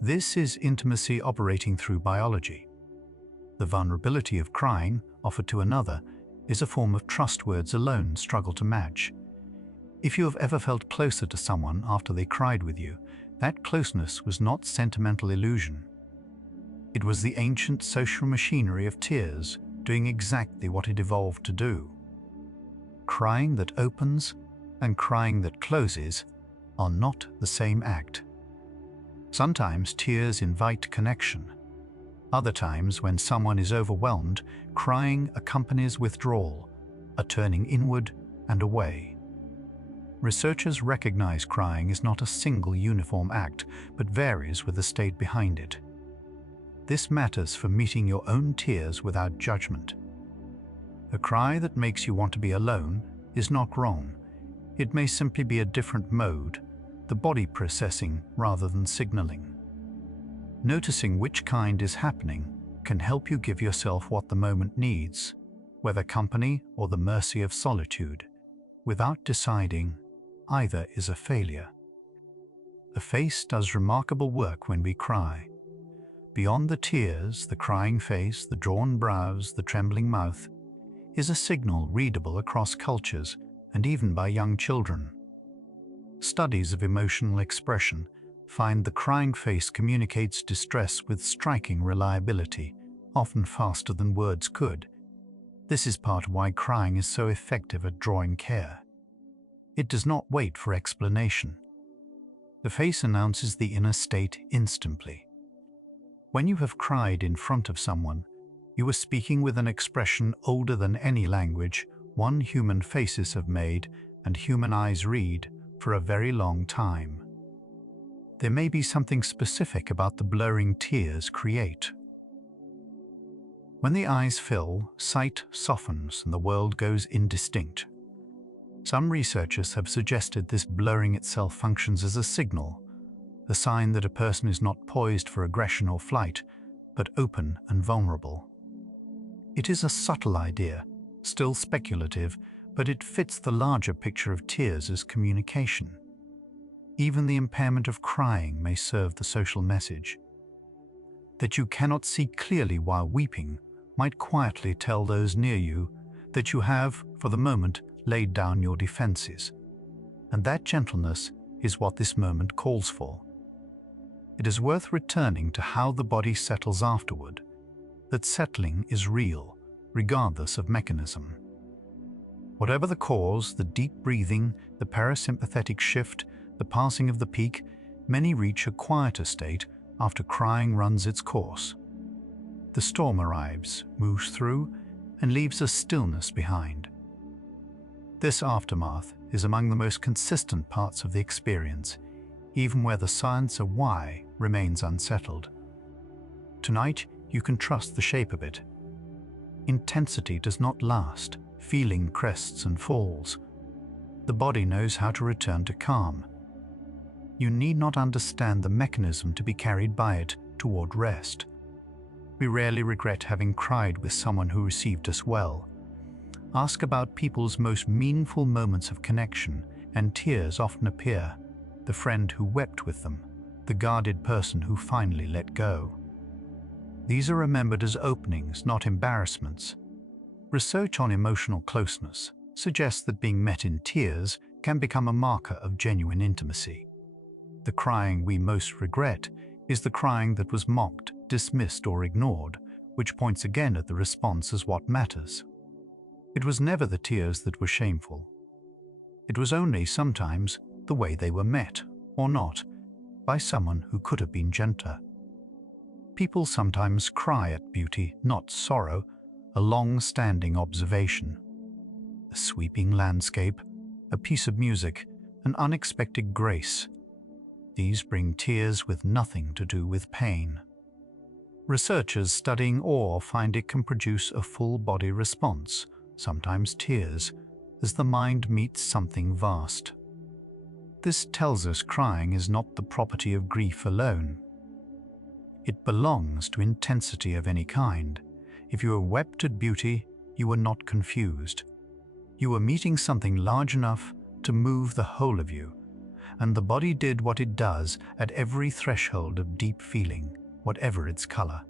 This is intimacy operating through biology. The vulnerability of crying, offered to another, is a form of trust words alone struggle to match. If you have ever felt closer to someone after they cried with you, that closeness was not sentimental illusion. It was the ancient social machinery of tears doing exactly what it evolved to do. Crying that opens and crying that closes are not the same act. Sometimes tears invite connection. Other times, when someone is overwhelmed, crying accompanies withdrawal, a turning inward and away. Researchers recognize crying is not a single uniform act, but varies with the state behind it. This matters for meeting your own tears without judgment. A cry that makes you want to be alone is not wrong. It may simply be a different mode, the body processing rather than signaling. Noticing which kind is happening can help you give yourself what the moment needs, whether company or the mercy of solitude. Without deciding, either is a failure. The face does remarkable work when we cry. Beyond the tears, the crying face, the drawn brows, the trembling mouth, is a signal readable across cultures and even by young children. Studies of emotional expression find the crying face communicates distress with striking reliability, often faster than words could. This is part of why crying is so effective at drawing care. It does not wait for explanation. The face announces the inner state instantly. When you have cried in front of someone, you are speaking with an expression older than any language one human faces have made and human eyes read for a very long time. There may be something specific about the blurring tears create. When the eyes fill, sight softens and the world goes indistinct. Some researchers have suggested this blurring itself functions as a signal, a sign that a person is not poised for aggression or flight, but open and vulnerable. It is a subtle idea, still speculative, but it fits the larger picture of tears as communication. Even the impairment of crying may serve the social message. That you cannot see clearly while weeping might quietly tell those near you that you have, for the moment, laid down your defenses. And that gentleness is what this moment calls for. It is worth returning to how the body settles afterward, that settling is real, regardless of mechanism. Whatever the cause, the deep breathing, the parasympathetic shift, the passing of the peak, many reach a quieter state after crying runs its course. The storm arrives, moves through, and leaves a stillness behind. This aftermath is among the most consistent parts of the experience, even where the science of why remains unsettled. Tonight, you can trust the shape of it. Intensity does not last, feeling crests and falls. The body knows how to return to calm. You need not understand the mechanism to be carried by it toward rest. We rarely regret having cried with someone who received us well. Ask about people's most meaningful moments of connection, and tears often appear. The friend who wept with them, the guarded person who finally let go. These are remembered as openings, not embarrassments. Research on emotional closeness suggests that being met in tears can become a marker of genuine intimacy. The crying we most regret is the crying that was mocked, dismissed, or ignored, which points again at the response as what matters. It was never the tears that were shameful. It was only sometimes the way they were met, or not, by someone who could have been gentler. People sometimes cry at beauty, not sorrow, a long-standing observation. A sweeping landscape, a piece of music, an unexpected grace. These bring tears with nothing to do with pain. Researchers studying awe find it can produce a full-body response, sometimes tears, as the mind meets something vast. This tells us crying is not the property of grief alone. It belongs to intensity of any kind. If you are wept at beauty, you are not confused. You are meeting something large enough to move the whole of you, and the body did what it does at every threshold of deep feeling, whatever its color.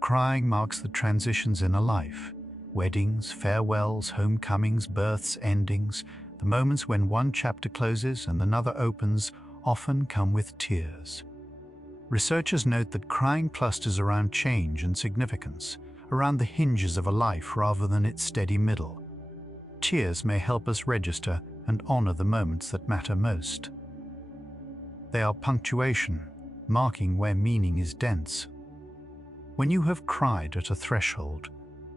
Crying marks the transitions in a life. Weddings, farewells, homecomings, births, endings, the moments when one chapter closes and another opens often come with tears. Researchers note that crying clusters around change and significance, around the hinges of a life rather than its steady middle. Tears may help us register and honor the moments that matter most. They are punctuation, marking where meaning is dense. When you have cried at a threshold,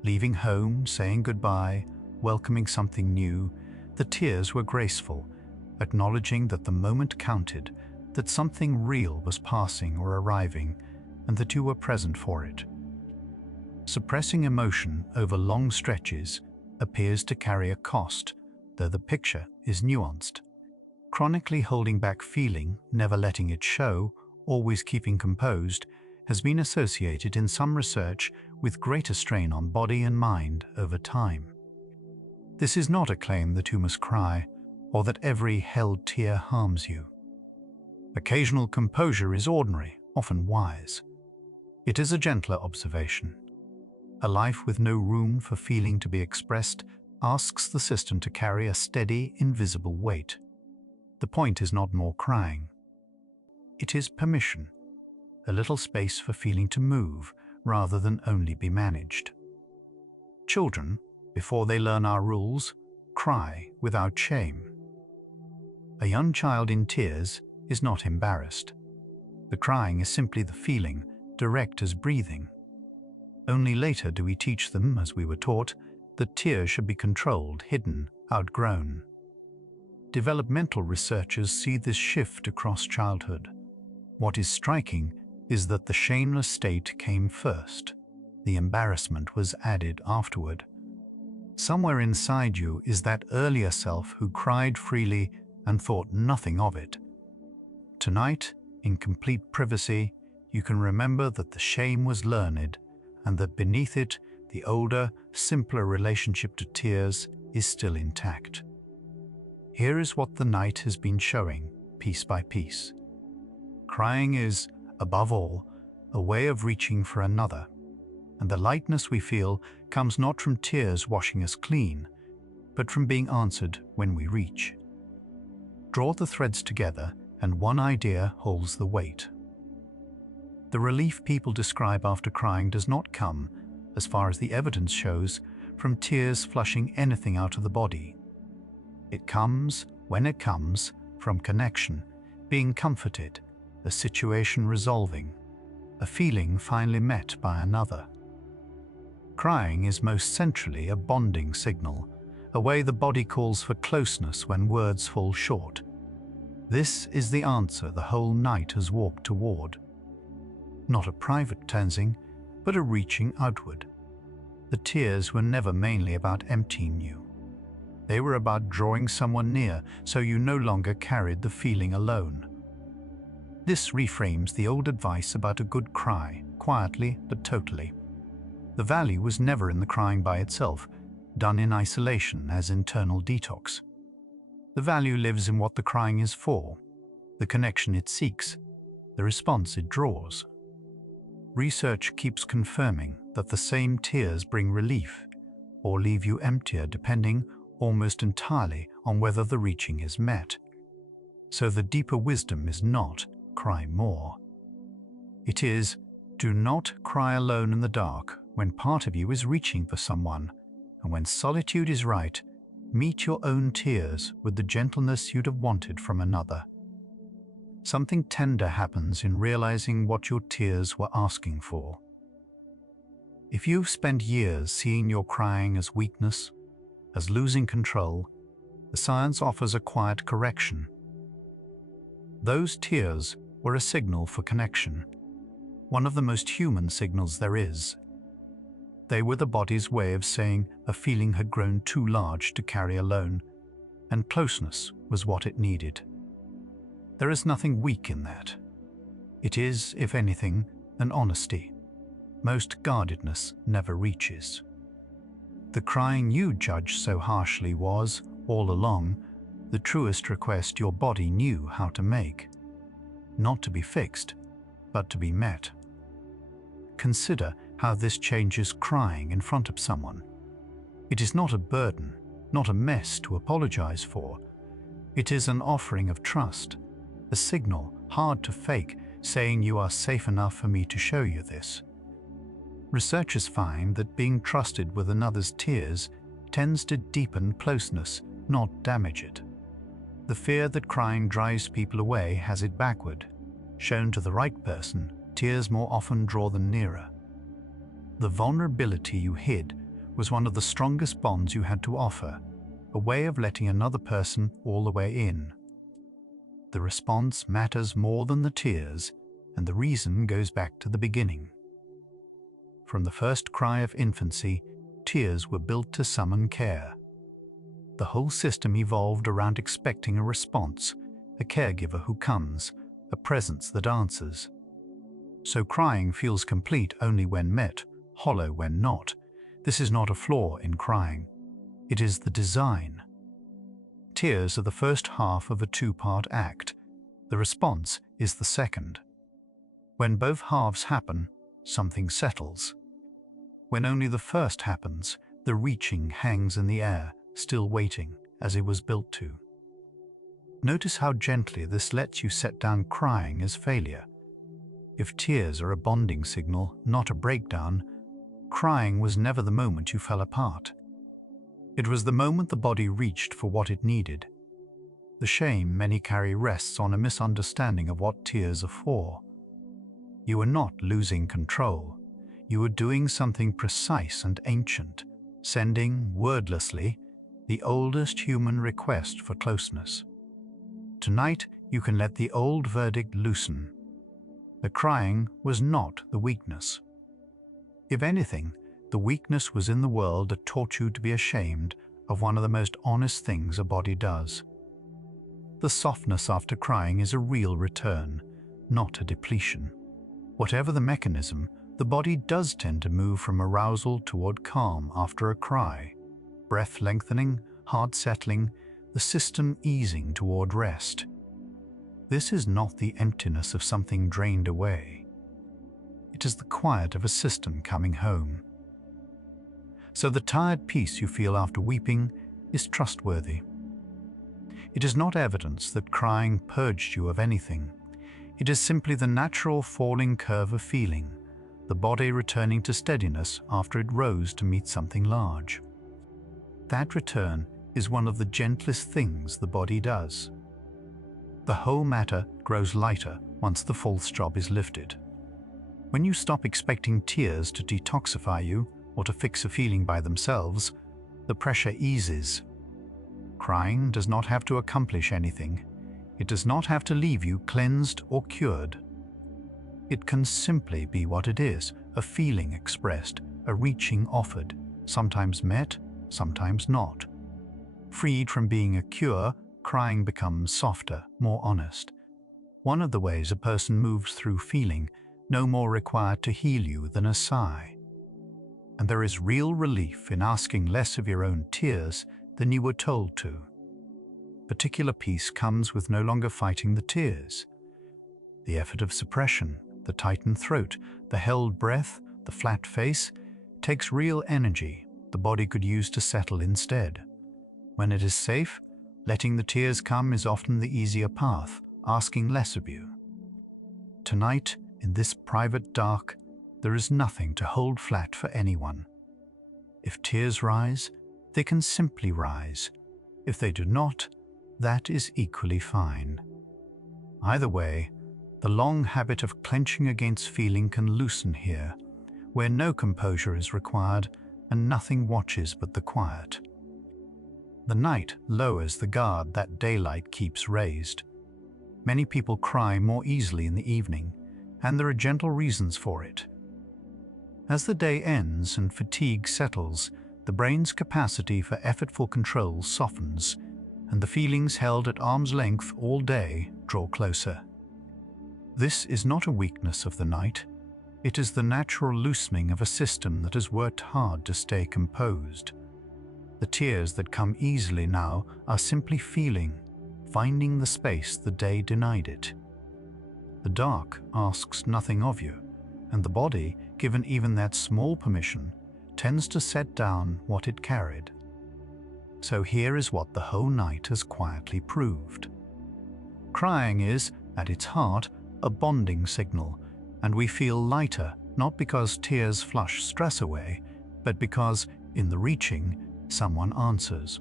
leaving home, saying goodbye, welcoming something new, the tears were graceful, acknowledging that the moment counted, that something real was passing or arriving, and that you were present for it. Suppressing emotion over long stretches appears to carry a cost, though the picture is nuanced. Chronically holding back feeling, never letting it show, always keeping composed, has been associated in some research with greater strain on body and mind over time. This is not a claim that you must cry, or that every held tear harms you. Occasional composure is ordinary, often wise. It is a gentler observation. A life with no room for feeling to be expressed asks the system to carry a steady, invisible weight. The point is not more crying. It is permission, a little space for feeling to move rather than only be managed. Children, before they learn our rules, cry without shame. A young child in tears is not embarrassed. The crying is simply the feeling, direct as breathing. Only later do we teach them, as we were taught, that tears should be controlled, hidden, outgrown. Developmental researchers see this shift across childhood. What is striking is that the shameless state came first. The embarrassment was added afterward. Somewhere inside you is that earlier self who cried freely and thought nothing of it. Tonight, in complete privacy, you can remember that the shame was learned and that beneath it, the older, simpler relationship to tears is still intact. Here is what the night has been showing, piece by piece. Crying is, above all, a way of reaching for another, and the lightness we feel comes not from tears washing us clean, but from being answered when we reach. Draw the threads together, and one idea holds the weight. The relief people describe after crying does not come, as far as the evidence shows, from tears flushing anything out of the body. It comes, when it comes, from connection, being comforted, a situation resolving, a feeling finally met by another. Crying is most centrally a bonding signal, a way the body calls for closeness when words fall short. This is the answer the whole night has walked toward. Not a private cleansing, but a reaching outward. The tears were never mainly about emptying you. They were about drawing someone near so you no longer carried the feeling alone. This reframes the old advice about a good cry, quietly but totally. The value was never in the crying by itself, done in isolation as internal detox. The value lives in what the crying is for, the connection it seeks, the response it draws. Research keeps confirming that the same tears bring relief or leave you emptier depending almost entirely on whether the reaching is met. So the deeper wisdom is not cry more. It is do not cry alone in the dark when part of you is reaching for someone, and when solitude is right, meet your own tears with the gentleness you'd have wanted from another. Something tender happens in realizing what your tears were asking for. If you've spent years seeing your crying as weakness, as losing control, the science offers a quiet correction. Those tears were a signal for connection, one of the most human signals there is. They were the body's way of saying a feeling had grown too large to carry alone, and closeness was what it needed. There is nothing weak in that. It is, if anything, an honesty. Most guardedness never reaches. The crying you judged so harshly was, all along, the truest request your body knew how to make. Not to be fixed, but to be met. Consider how this changes crying in front of someone. It is not a burden, not a mess to apologize for. It is an offering of trust, a signal hard to fake, saying you are safe enough for me to show you this. Researchers find that being trusted with another's tears tends to deepen closeness, not damage it. The fear that crying drives people away has it backward. Shown to the right person, tears more often draw them nearer. The vulnerability you hid was one of the strongest bonds you had to offer, a way of letting another person all the way in. The response matters more than the tears, and the reason goes back to the beginning. From the first cry of infancy, tears were built to summon care. The whole system evolved around expecting a response, a caregiver who comes, a presence that answers. So crying feels complete only when met, hollow when not. This is not a flaw in crying. It is the design. Tears are the first half of a two-part act. The response is the second. When both halves happen, something settles. When only the first happens, the reaching hangs in the air, still waiting, as it was built to. Notice how gently this lets you set down crying as failure. If tears are a bonding signal, not a breakdown, crying was never the moment you fell apart. It was the moment the body reached for what it needed. The shame many carry rests on a misunderstanding of what tears are for. You are not losing control. You are doing something precise and ancient, sending, wordlessly, the oldest human request for closeness. Tonight, you can let the old verdict loosen. The crying was not the weakness. If anything, the weakness was in the world that taught you to be ashamed of one of the most honest things a body does. The softness after crying is a real return, not a depletion. Whatever the mechanism, the body does tend to move from arousal toward calm after a cry, breath lengthening, heart settling, the system easing toward rest. This is not the emptiness of something drained away. It is the quiet of a system coming home. So the tired peace you feel after weeping is trustworthy. It is not evidence that crying purged you of anything. It is simply the natural falling curve of feeling, the body returning to steadiness after it rose to meet something large. That return is one of the gentlest things the body does. The whole matter grows lighter once the false job is lifted. When you stop expecting tears to detoxify you or to fix a feeling by themselves, the pressure eases. Crying does not have to accomplish anything. It does not have to leave you cleansed or cured. It can simply be what it is, a feeling expressed, a reaching offered, sometimes met, sometimes not. Freed from being a cure, crying becomes softer, more honest. One of the ways a person moves through feeling, no more required to heal you than a sigh. And there is real relief in asking less of your own tears than you were told to. Particular peace comes with no longer fighting the tears. The effort of suppression, the tightened throat, the held breath, the flat face, takes real energy the body could use to settle instead. When it is safe, letting the tears come is often the easier path, asking less of you. Tonight, in this private dark, there is nothing to hold flat for anyone. If tears rise, they can simply rise. If they do not, that is equally fine. Either way, the long habit of clenching against feeling can loosen here, where no composure is required and nothing watches but the quiet. The night lowers the guard that daylight keeps raised. Many people cry more easily in the evening, and there are gentle reasons for it. As the day ends and fatigue settles, the brain's capacity for effortful control softens, and the feelings held at arm's length all day draw closer. This is not a weakness of the night. It is the natural loosening of a system that has worked hard to stay composed. The tears that come easily now are simply feeling, finding the space the day denied it. The dark asks nothing of you, and the body, given even that small permission, tends to set down what it carried. So here is what the whole night has quietly proved. Crying is, at its heart, a bonding signal, and we feel lighter not because tears flush stress away, but because, in the reaching, someone answers.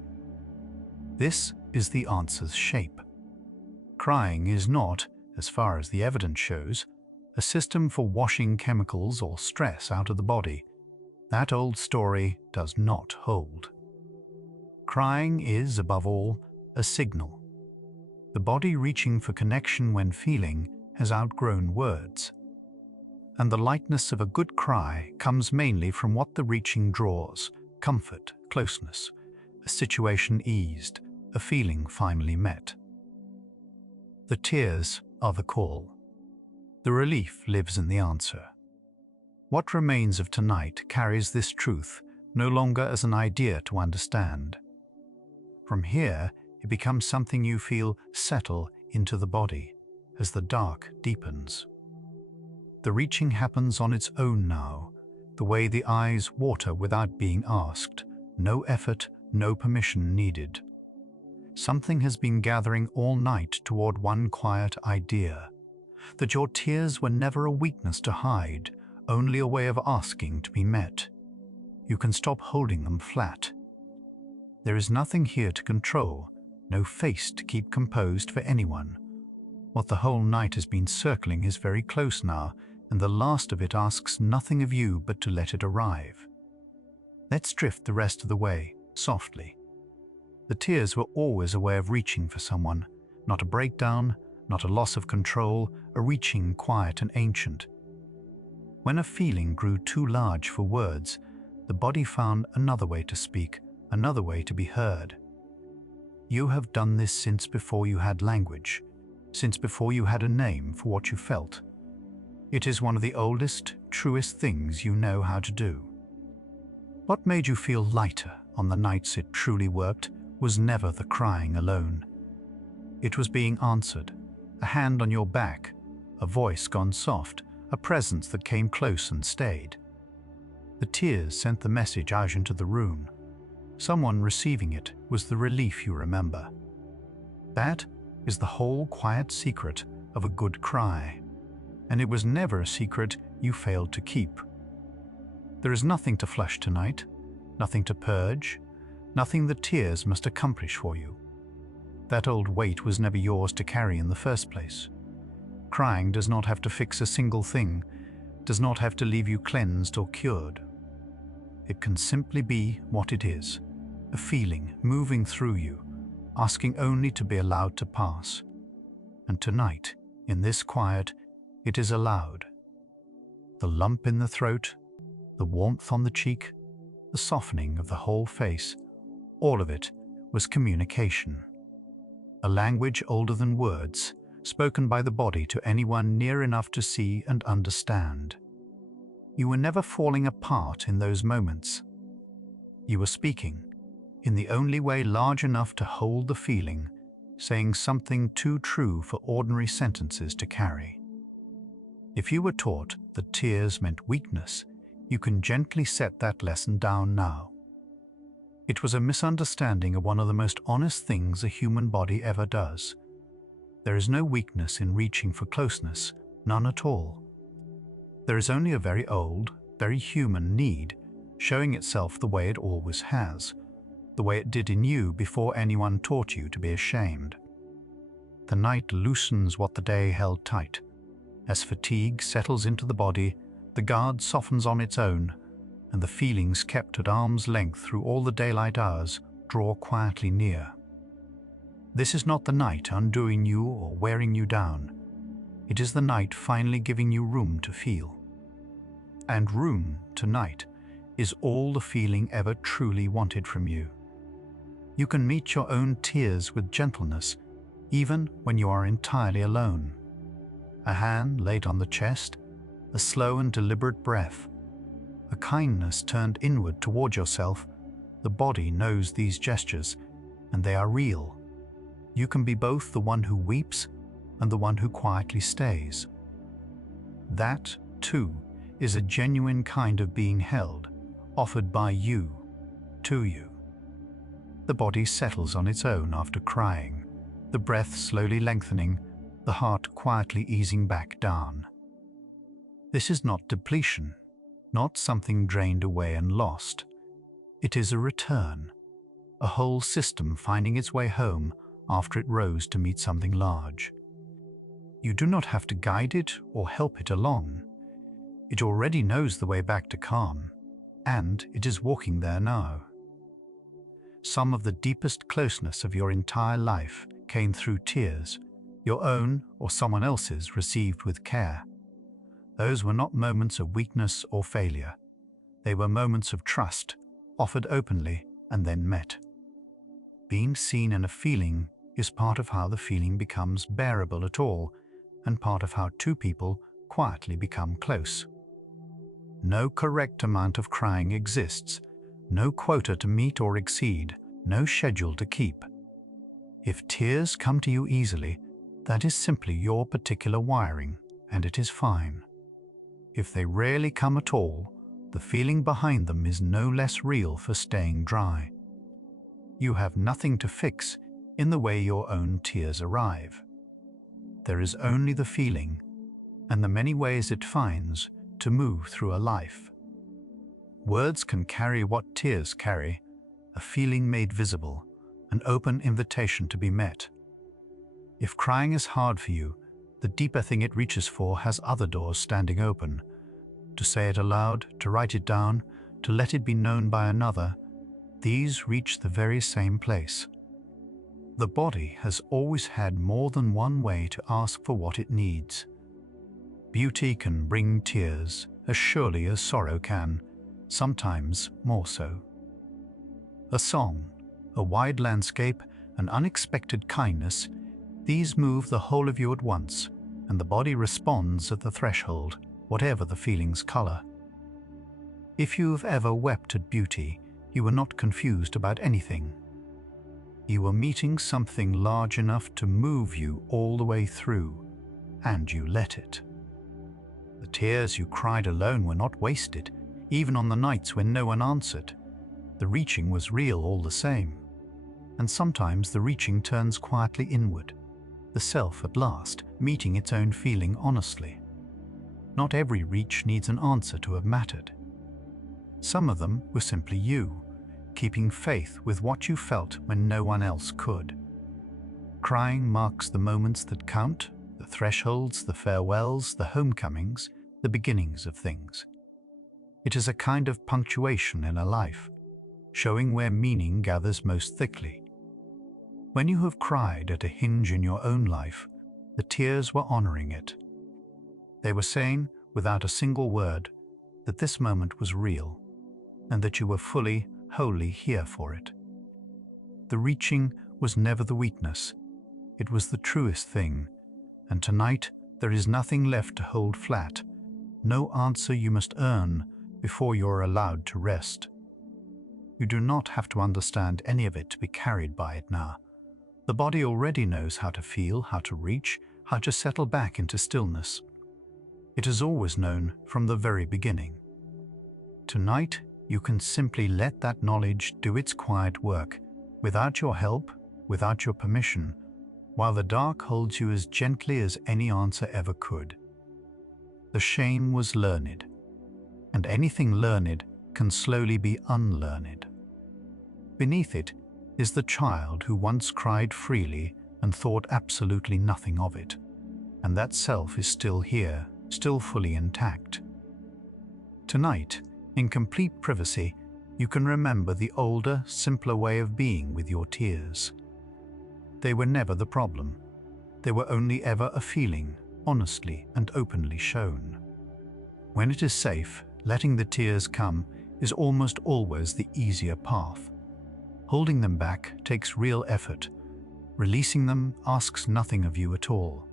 This is the answer's shape. Crying is not, as far as the evidence shows, a system for washing chemicals or stress out of the body. That old story does not hold. Crying is, above all, a signal. The body reaching for connection when feeling has outgrown words. And the lightness of a good cry comes mainly from what the reaching draws: comfort, closeness, a situation eased, a feeling finally met. The tears are the call. The relief lives in the answer. What remains of tonight carries this truth no longer as an idea to understand. From here, it becomes something you feel settle into the body as the dark deepens. The reaching happens on its own now, the way the eyes water without being asked, no effort, no permission needed. Something has been gathering all night toward one quiet idea, that your tears were never a weakness to hide, only a way of asking to be met. You can stop holding them flat. There is nothing here to control, no face to keep composed for anyone. What the whole night has been circling is very close now, and the last of it asks nothing of you but to let it arrive. Let's drift the rest of the way, softly. The tears were always a way of reaching for someone, not a breakdown, not a loss of control, a reaching quiet and ancient. When a feeling grew too large for words, the body found another way to speak, another way to be heard. You have done this since before you had language, since before you had a name for what you felt. It is one of the oldest, truest things you know how to do. What made you feel lighter on the nights it truly worked was never the crying alone. It was being answered, a hand on your back, a voice gone soft, a presence that came close and stayed. The tears sent the message out into the room. Someone receiving it was the relief you remember. That is the whole quiet secret of a good cry, and it was never a secret you failed to keep. There is nothing to flush tonight, nothing to purge, nothing the tears must accomplish for you. That old weight was never yours to carry in the first place. Crying does not have to fix a single thing, does not have to leave you cleansed or cured. It can simply be what it is, a feeling moving through you, asking only to be allowed to pass. And tonight, in this quiet, it is allowed. The lump in the throat, the warmth on the cheek, the softening of the whole face, all of it was communication. A language older than words, spoken by the body to anyone near enough to see and understand. You were never falling apart in those moments. You were speaking, in the only way large enough to hold the feeling, saying something too true for ordinary sentences to carry. If you were taught that tears meant weakness, you can gently set that lesson down now. It was a misunderstanding of one of the most honest things a human body ever does. There is no weakness in reaching for closeness, none at all. There is only a very old, very human need, showing itself the way it always has, the way it did in you before anyone taught you to be ashamed. The night loosens what the day held tight. As fatigue settles into the body, the guard softens on its own, and the feelings kept at arm's length through all the daylight hours draw quietly near. This is not the night undoing you or wearing you down. It is the night finally giving you room to feel. And room, tonight, is all the feeling ever truly wanted from you. You can meet your own tears with gentleness, even when you are entirely alone. A hand laid on the chest, a slow and deliberate breath, a kindness turned inward toward yourself. The body knows these gestures, and they are real. You can be both the one who weeps and the one who quietly stays. That, too, is a genuine kind of being held, offered by you, to you. The body settles on its own after crying, the breath slowly lengthening, the heart quietly easing back down. This is not depletion, not something drained away and lost. It is a return, a whole system finding its way home after it rose to meet something large. You do not have to guide it or help it along. It already knows the way back to calm, and it is walking there now. Some of the deepest closeness of your entire life came through tears, your own or someone else's received with care. Those were not moments of weakness or failure. They were moments of trust, offered openly and then met. Being seen in a feeling is part of how the feeling becomes bearable at all, and part of how two people quietly become close. No correct amount of crying exists, no quota to meet or exceed, no schedule to keep. If tears come to you easily, that is simply your particular wiring, and it is fine. If they rarely come at all, the feeling behind them is no less real for staying dry. You have nothing to fix in the way your own tears arrive. There is only the feeling and the many ways it finds to move through a life. Words can carry what tears carry, a feeling made visible, an open invitation to be met. If crying is hard for you, the deeper thing it reaches for has other doors standing open. To say it aloud, to write it down, to let it be known by another, these reach the very same place. The body has always had more than one way to ask for what it needs. Beauty can bring tears as surely as sorrow can, sometimes more so. A song, a wide landscape, an unexpected kindness, these move the whole of you at once, and the body responds at the threshold, whatever the feeling's color. If you've ever wept at beauty, you were not confused about anything. You were meeting something large enough to move you all the way through, and you let it. The tears you cried alone were not wasted, even on the nights when no one answered. The reaching was real all the same. And sometimes the reaching turns quietly inward, the self at last meeting its own feeling honestly. Not every reach needs an answer to have mattered. Some of them were simply you, keeping faith with what you felt when no one else could. Crying marks the moments that count, the thresholds, the farewells, the homecomings, the beginnings of things. It is a kind of punctuation in a life, showing where meaning gathers most thickly. When you have cried at a hinge in your own life, the tears were honoring it. They were saying, without a single word, that this moment was real, and that you were fully, wholly here for it. The reaching was never the weakness. It was the truest thing, and tonight there is nothing left to hold flat, no answer you must earn before you are allowed to rest. You do not have to understand any of it to be carried by it now. The body already knows how to feel, how to reach, how to settle back into stillness. It has always known from the very beginning. Tonight, you can simply let that knowledge do its quiet work, without your help, without your permission, while the dark holds you as gently as any answer ever could. The shame was learned, and anything learned can slowly be unlearned. Beneath it is the child who once cried freely and thought absolutely nothing of it, and that self is still here, still fully intact. Tonight, in complete privacy, you can remember the older, simpler way of being with your tears. They were never the problem. They were only ever a feeling, honestly and openly shown. When it is safe, letting the tears come is almost always the easier path. Holding them back takes real effort. Releasing them asks nothing of you at all.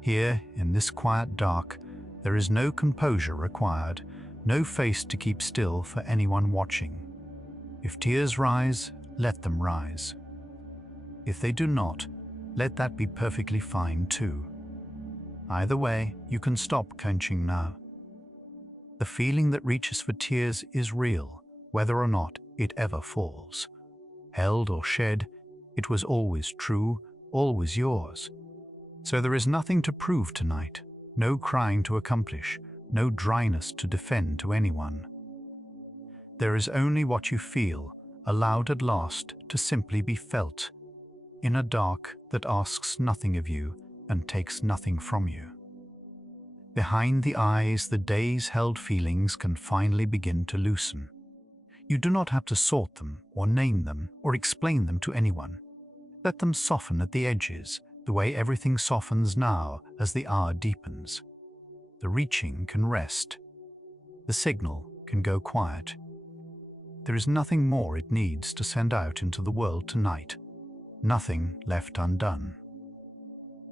Here, in this quiet dark, there is no composure required, no face to keep still for anyone watching. If tears rise, let them rise. If they do not, let that be perfectly fine too. Either way, you can stop clenching now. The feeling that reaches for tears is real, whether or not it ever falls. Held or shed, it was always true, always yours. So there is nothing to prove tonight, no crying to accomplish, no dryness to defend to anyone. There is only what you feel, allowed at last to simply be felt, in a dark that asks nothing of you and takes nothing from you. Behind the eyes, the days-held feelings can finally begin to loosen. You do not have to sort them, or name them, or explain them to anyone. Let them soften at the edges, the way everything softens now as the hour deepens. The reaching can rest. The signal can go quiet. There is nothing more it needs to send out into the world tonight. Nothing left undone.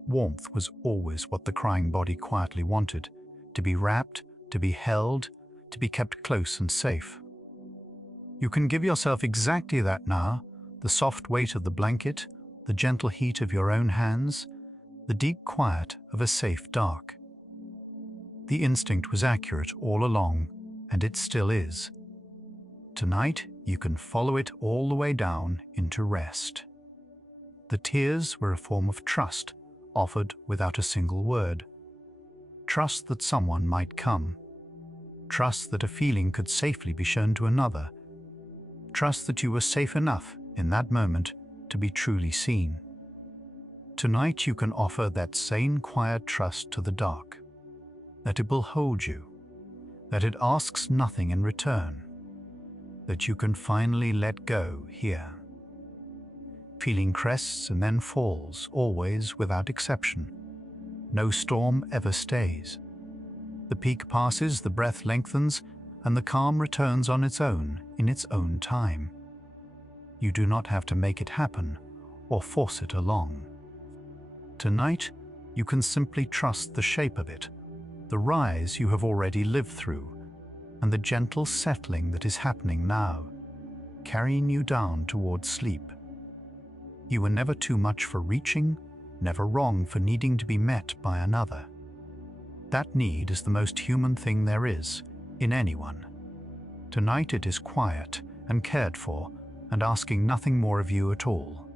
Warmth was always what the crying body quietly wanted, to be wrapped, to be held, to be kept close and safe. You can give yourself exactly that now, the soft weight of the blanket, the gentle heat of your own hands, the deep quiet of a safe dark. The instinct was accurate all along, and it still is. Tonight, you can follow it all the way down into rest. The tears were a form of trust, offered without a single word. Trust that someone might come. Trust that a feeling could safely be shown to another. Trust that you were safe enough in that moment to be truly seen. Tonight you can offer that same quiet trust to the dark, that it will hold you, that it asks nothing in return, that you can finally let go here. Feeling crests and then falls, always without exception. No storm ever stays. The peak passes, the breath lengthens, and the calm returns on its own, in its own time. You do not have to make it happen or force it along. Tonight, you can simply trust the shape of it, the rise you have already lived through, and the gentle settling that is happening now, carrying you down towards sleep. You were never too much for reaching, never wrong for needing to be met by another. That need is the most human thing there is in anyone. Tonight it is quiet and cared for and asking nothing more of you at all.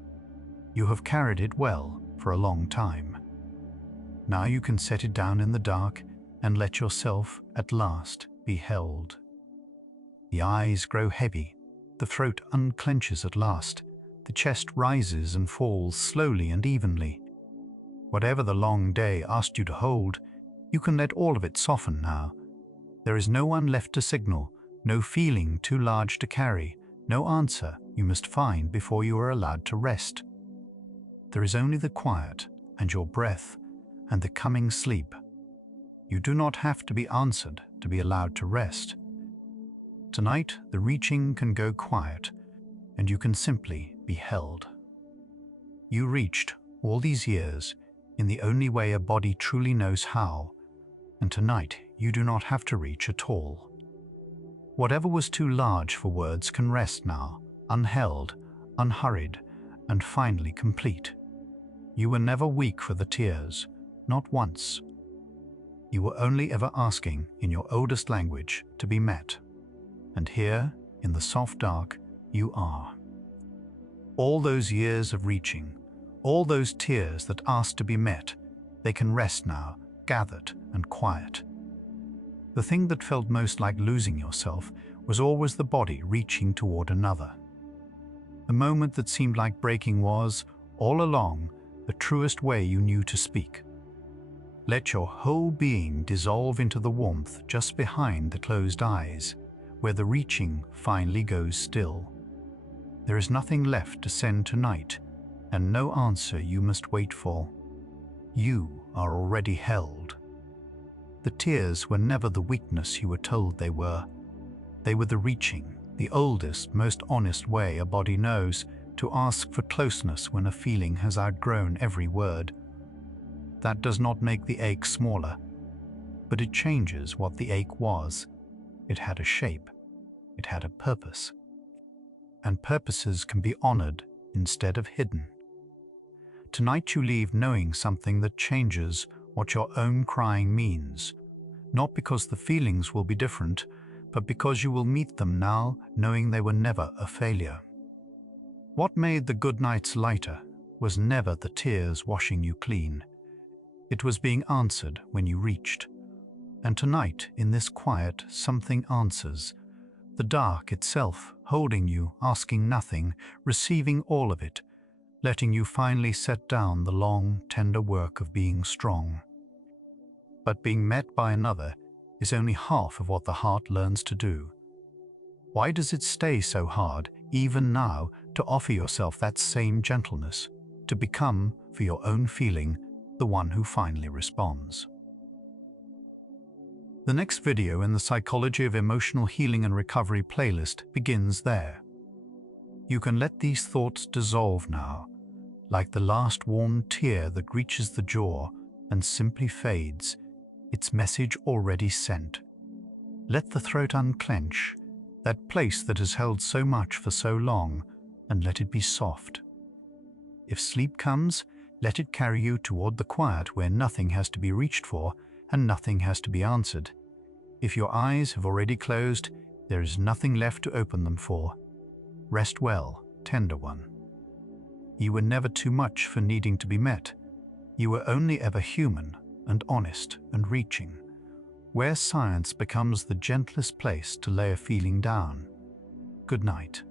You have carried it well for a long time. Now you can set it down in the dark and let yourself at last be held. The eyes grow heavy, the throat unclenches at last, the chest rises and falls slowly and evenly. Whatever the long day asked you to hold, you can let all of it soften now. There is no one left to signal, no feeling too large to carry, no answer you must find before you are allowed to rest. There is only the quiet and your breath and the coming sleep. You do not have to be answered to be allowed to rest. Tonight, the reaching can go quiet, and you can simply be held. You reached all these years in the only way a body truly knows how, and tonight you do not have to reach at all. Whatever was too large for words can rest now, unheld, unhurried, and finally complete. You were never weak for the tears, not once. You were only ever asking in your oldest language to be met. And here, in the soft dark, you are. All those years of reaching, all those tears that asked to be met, they can rest now, gathered and quiet. The thing that felt most like losing yourself was always the body reaching toward another. The moment that seemed like breaking was, all along, the truest way you knew to speak. Let your whole being dissolve into the warmth just behind the closed eyes, where the reaching finally goes still. There is nothing left to send tonight, and no answer you must wait for. You are already held. The tears were never the weakness you were told they were. They were the reaching, the oldest, most honest way a body knows to ask for closeness when a feeling has outgrown every word. That does not make the ache smaller, but it changes what the ache was. It had a shape. It had a purpose. And purposes can be honored instead of hidden. Tonight you leave knowing something that changes what your own crying means, not because the feelings will be different, but because you will meet them now knowing they were never a failure. What made the good nights lighter was never the tears washing you clean. It was being answered when you reached. And tonight, in this quiet, something answers. The dark itself, holding you, asking nothing, receiving all of it, letting you finally set down the long, tender work of being strong. But being met by another is only half of what the heart learns to do. Why does it stay so hard, even now, to offer yourself that same gentleness, to become, for your own feeling, the one who finally responds? The next video in the Psychology of Emotional Healing and Recovery playlist begins there. You can let these thoughts dissolve now, like the last warm tear that reaches the jaw and simply fades, its message already sent. Let the throat unclench, that place that has held so much for so long, and let it be soft. If sleep comes, let it carry you toward the quiet where nothing has to be reached for, and nothing has to be answered. If your eyes have already closed, there is nothing left to open them for. Rest well, tender one. You were never too much for needing to be met. You were only ever human and honest and reaching, where science becomes the gentlest place to lay a feeling down. Good night.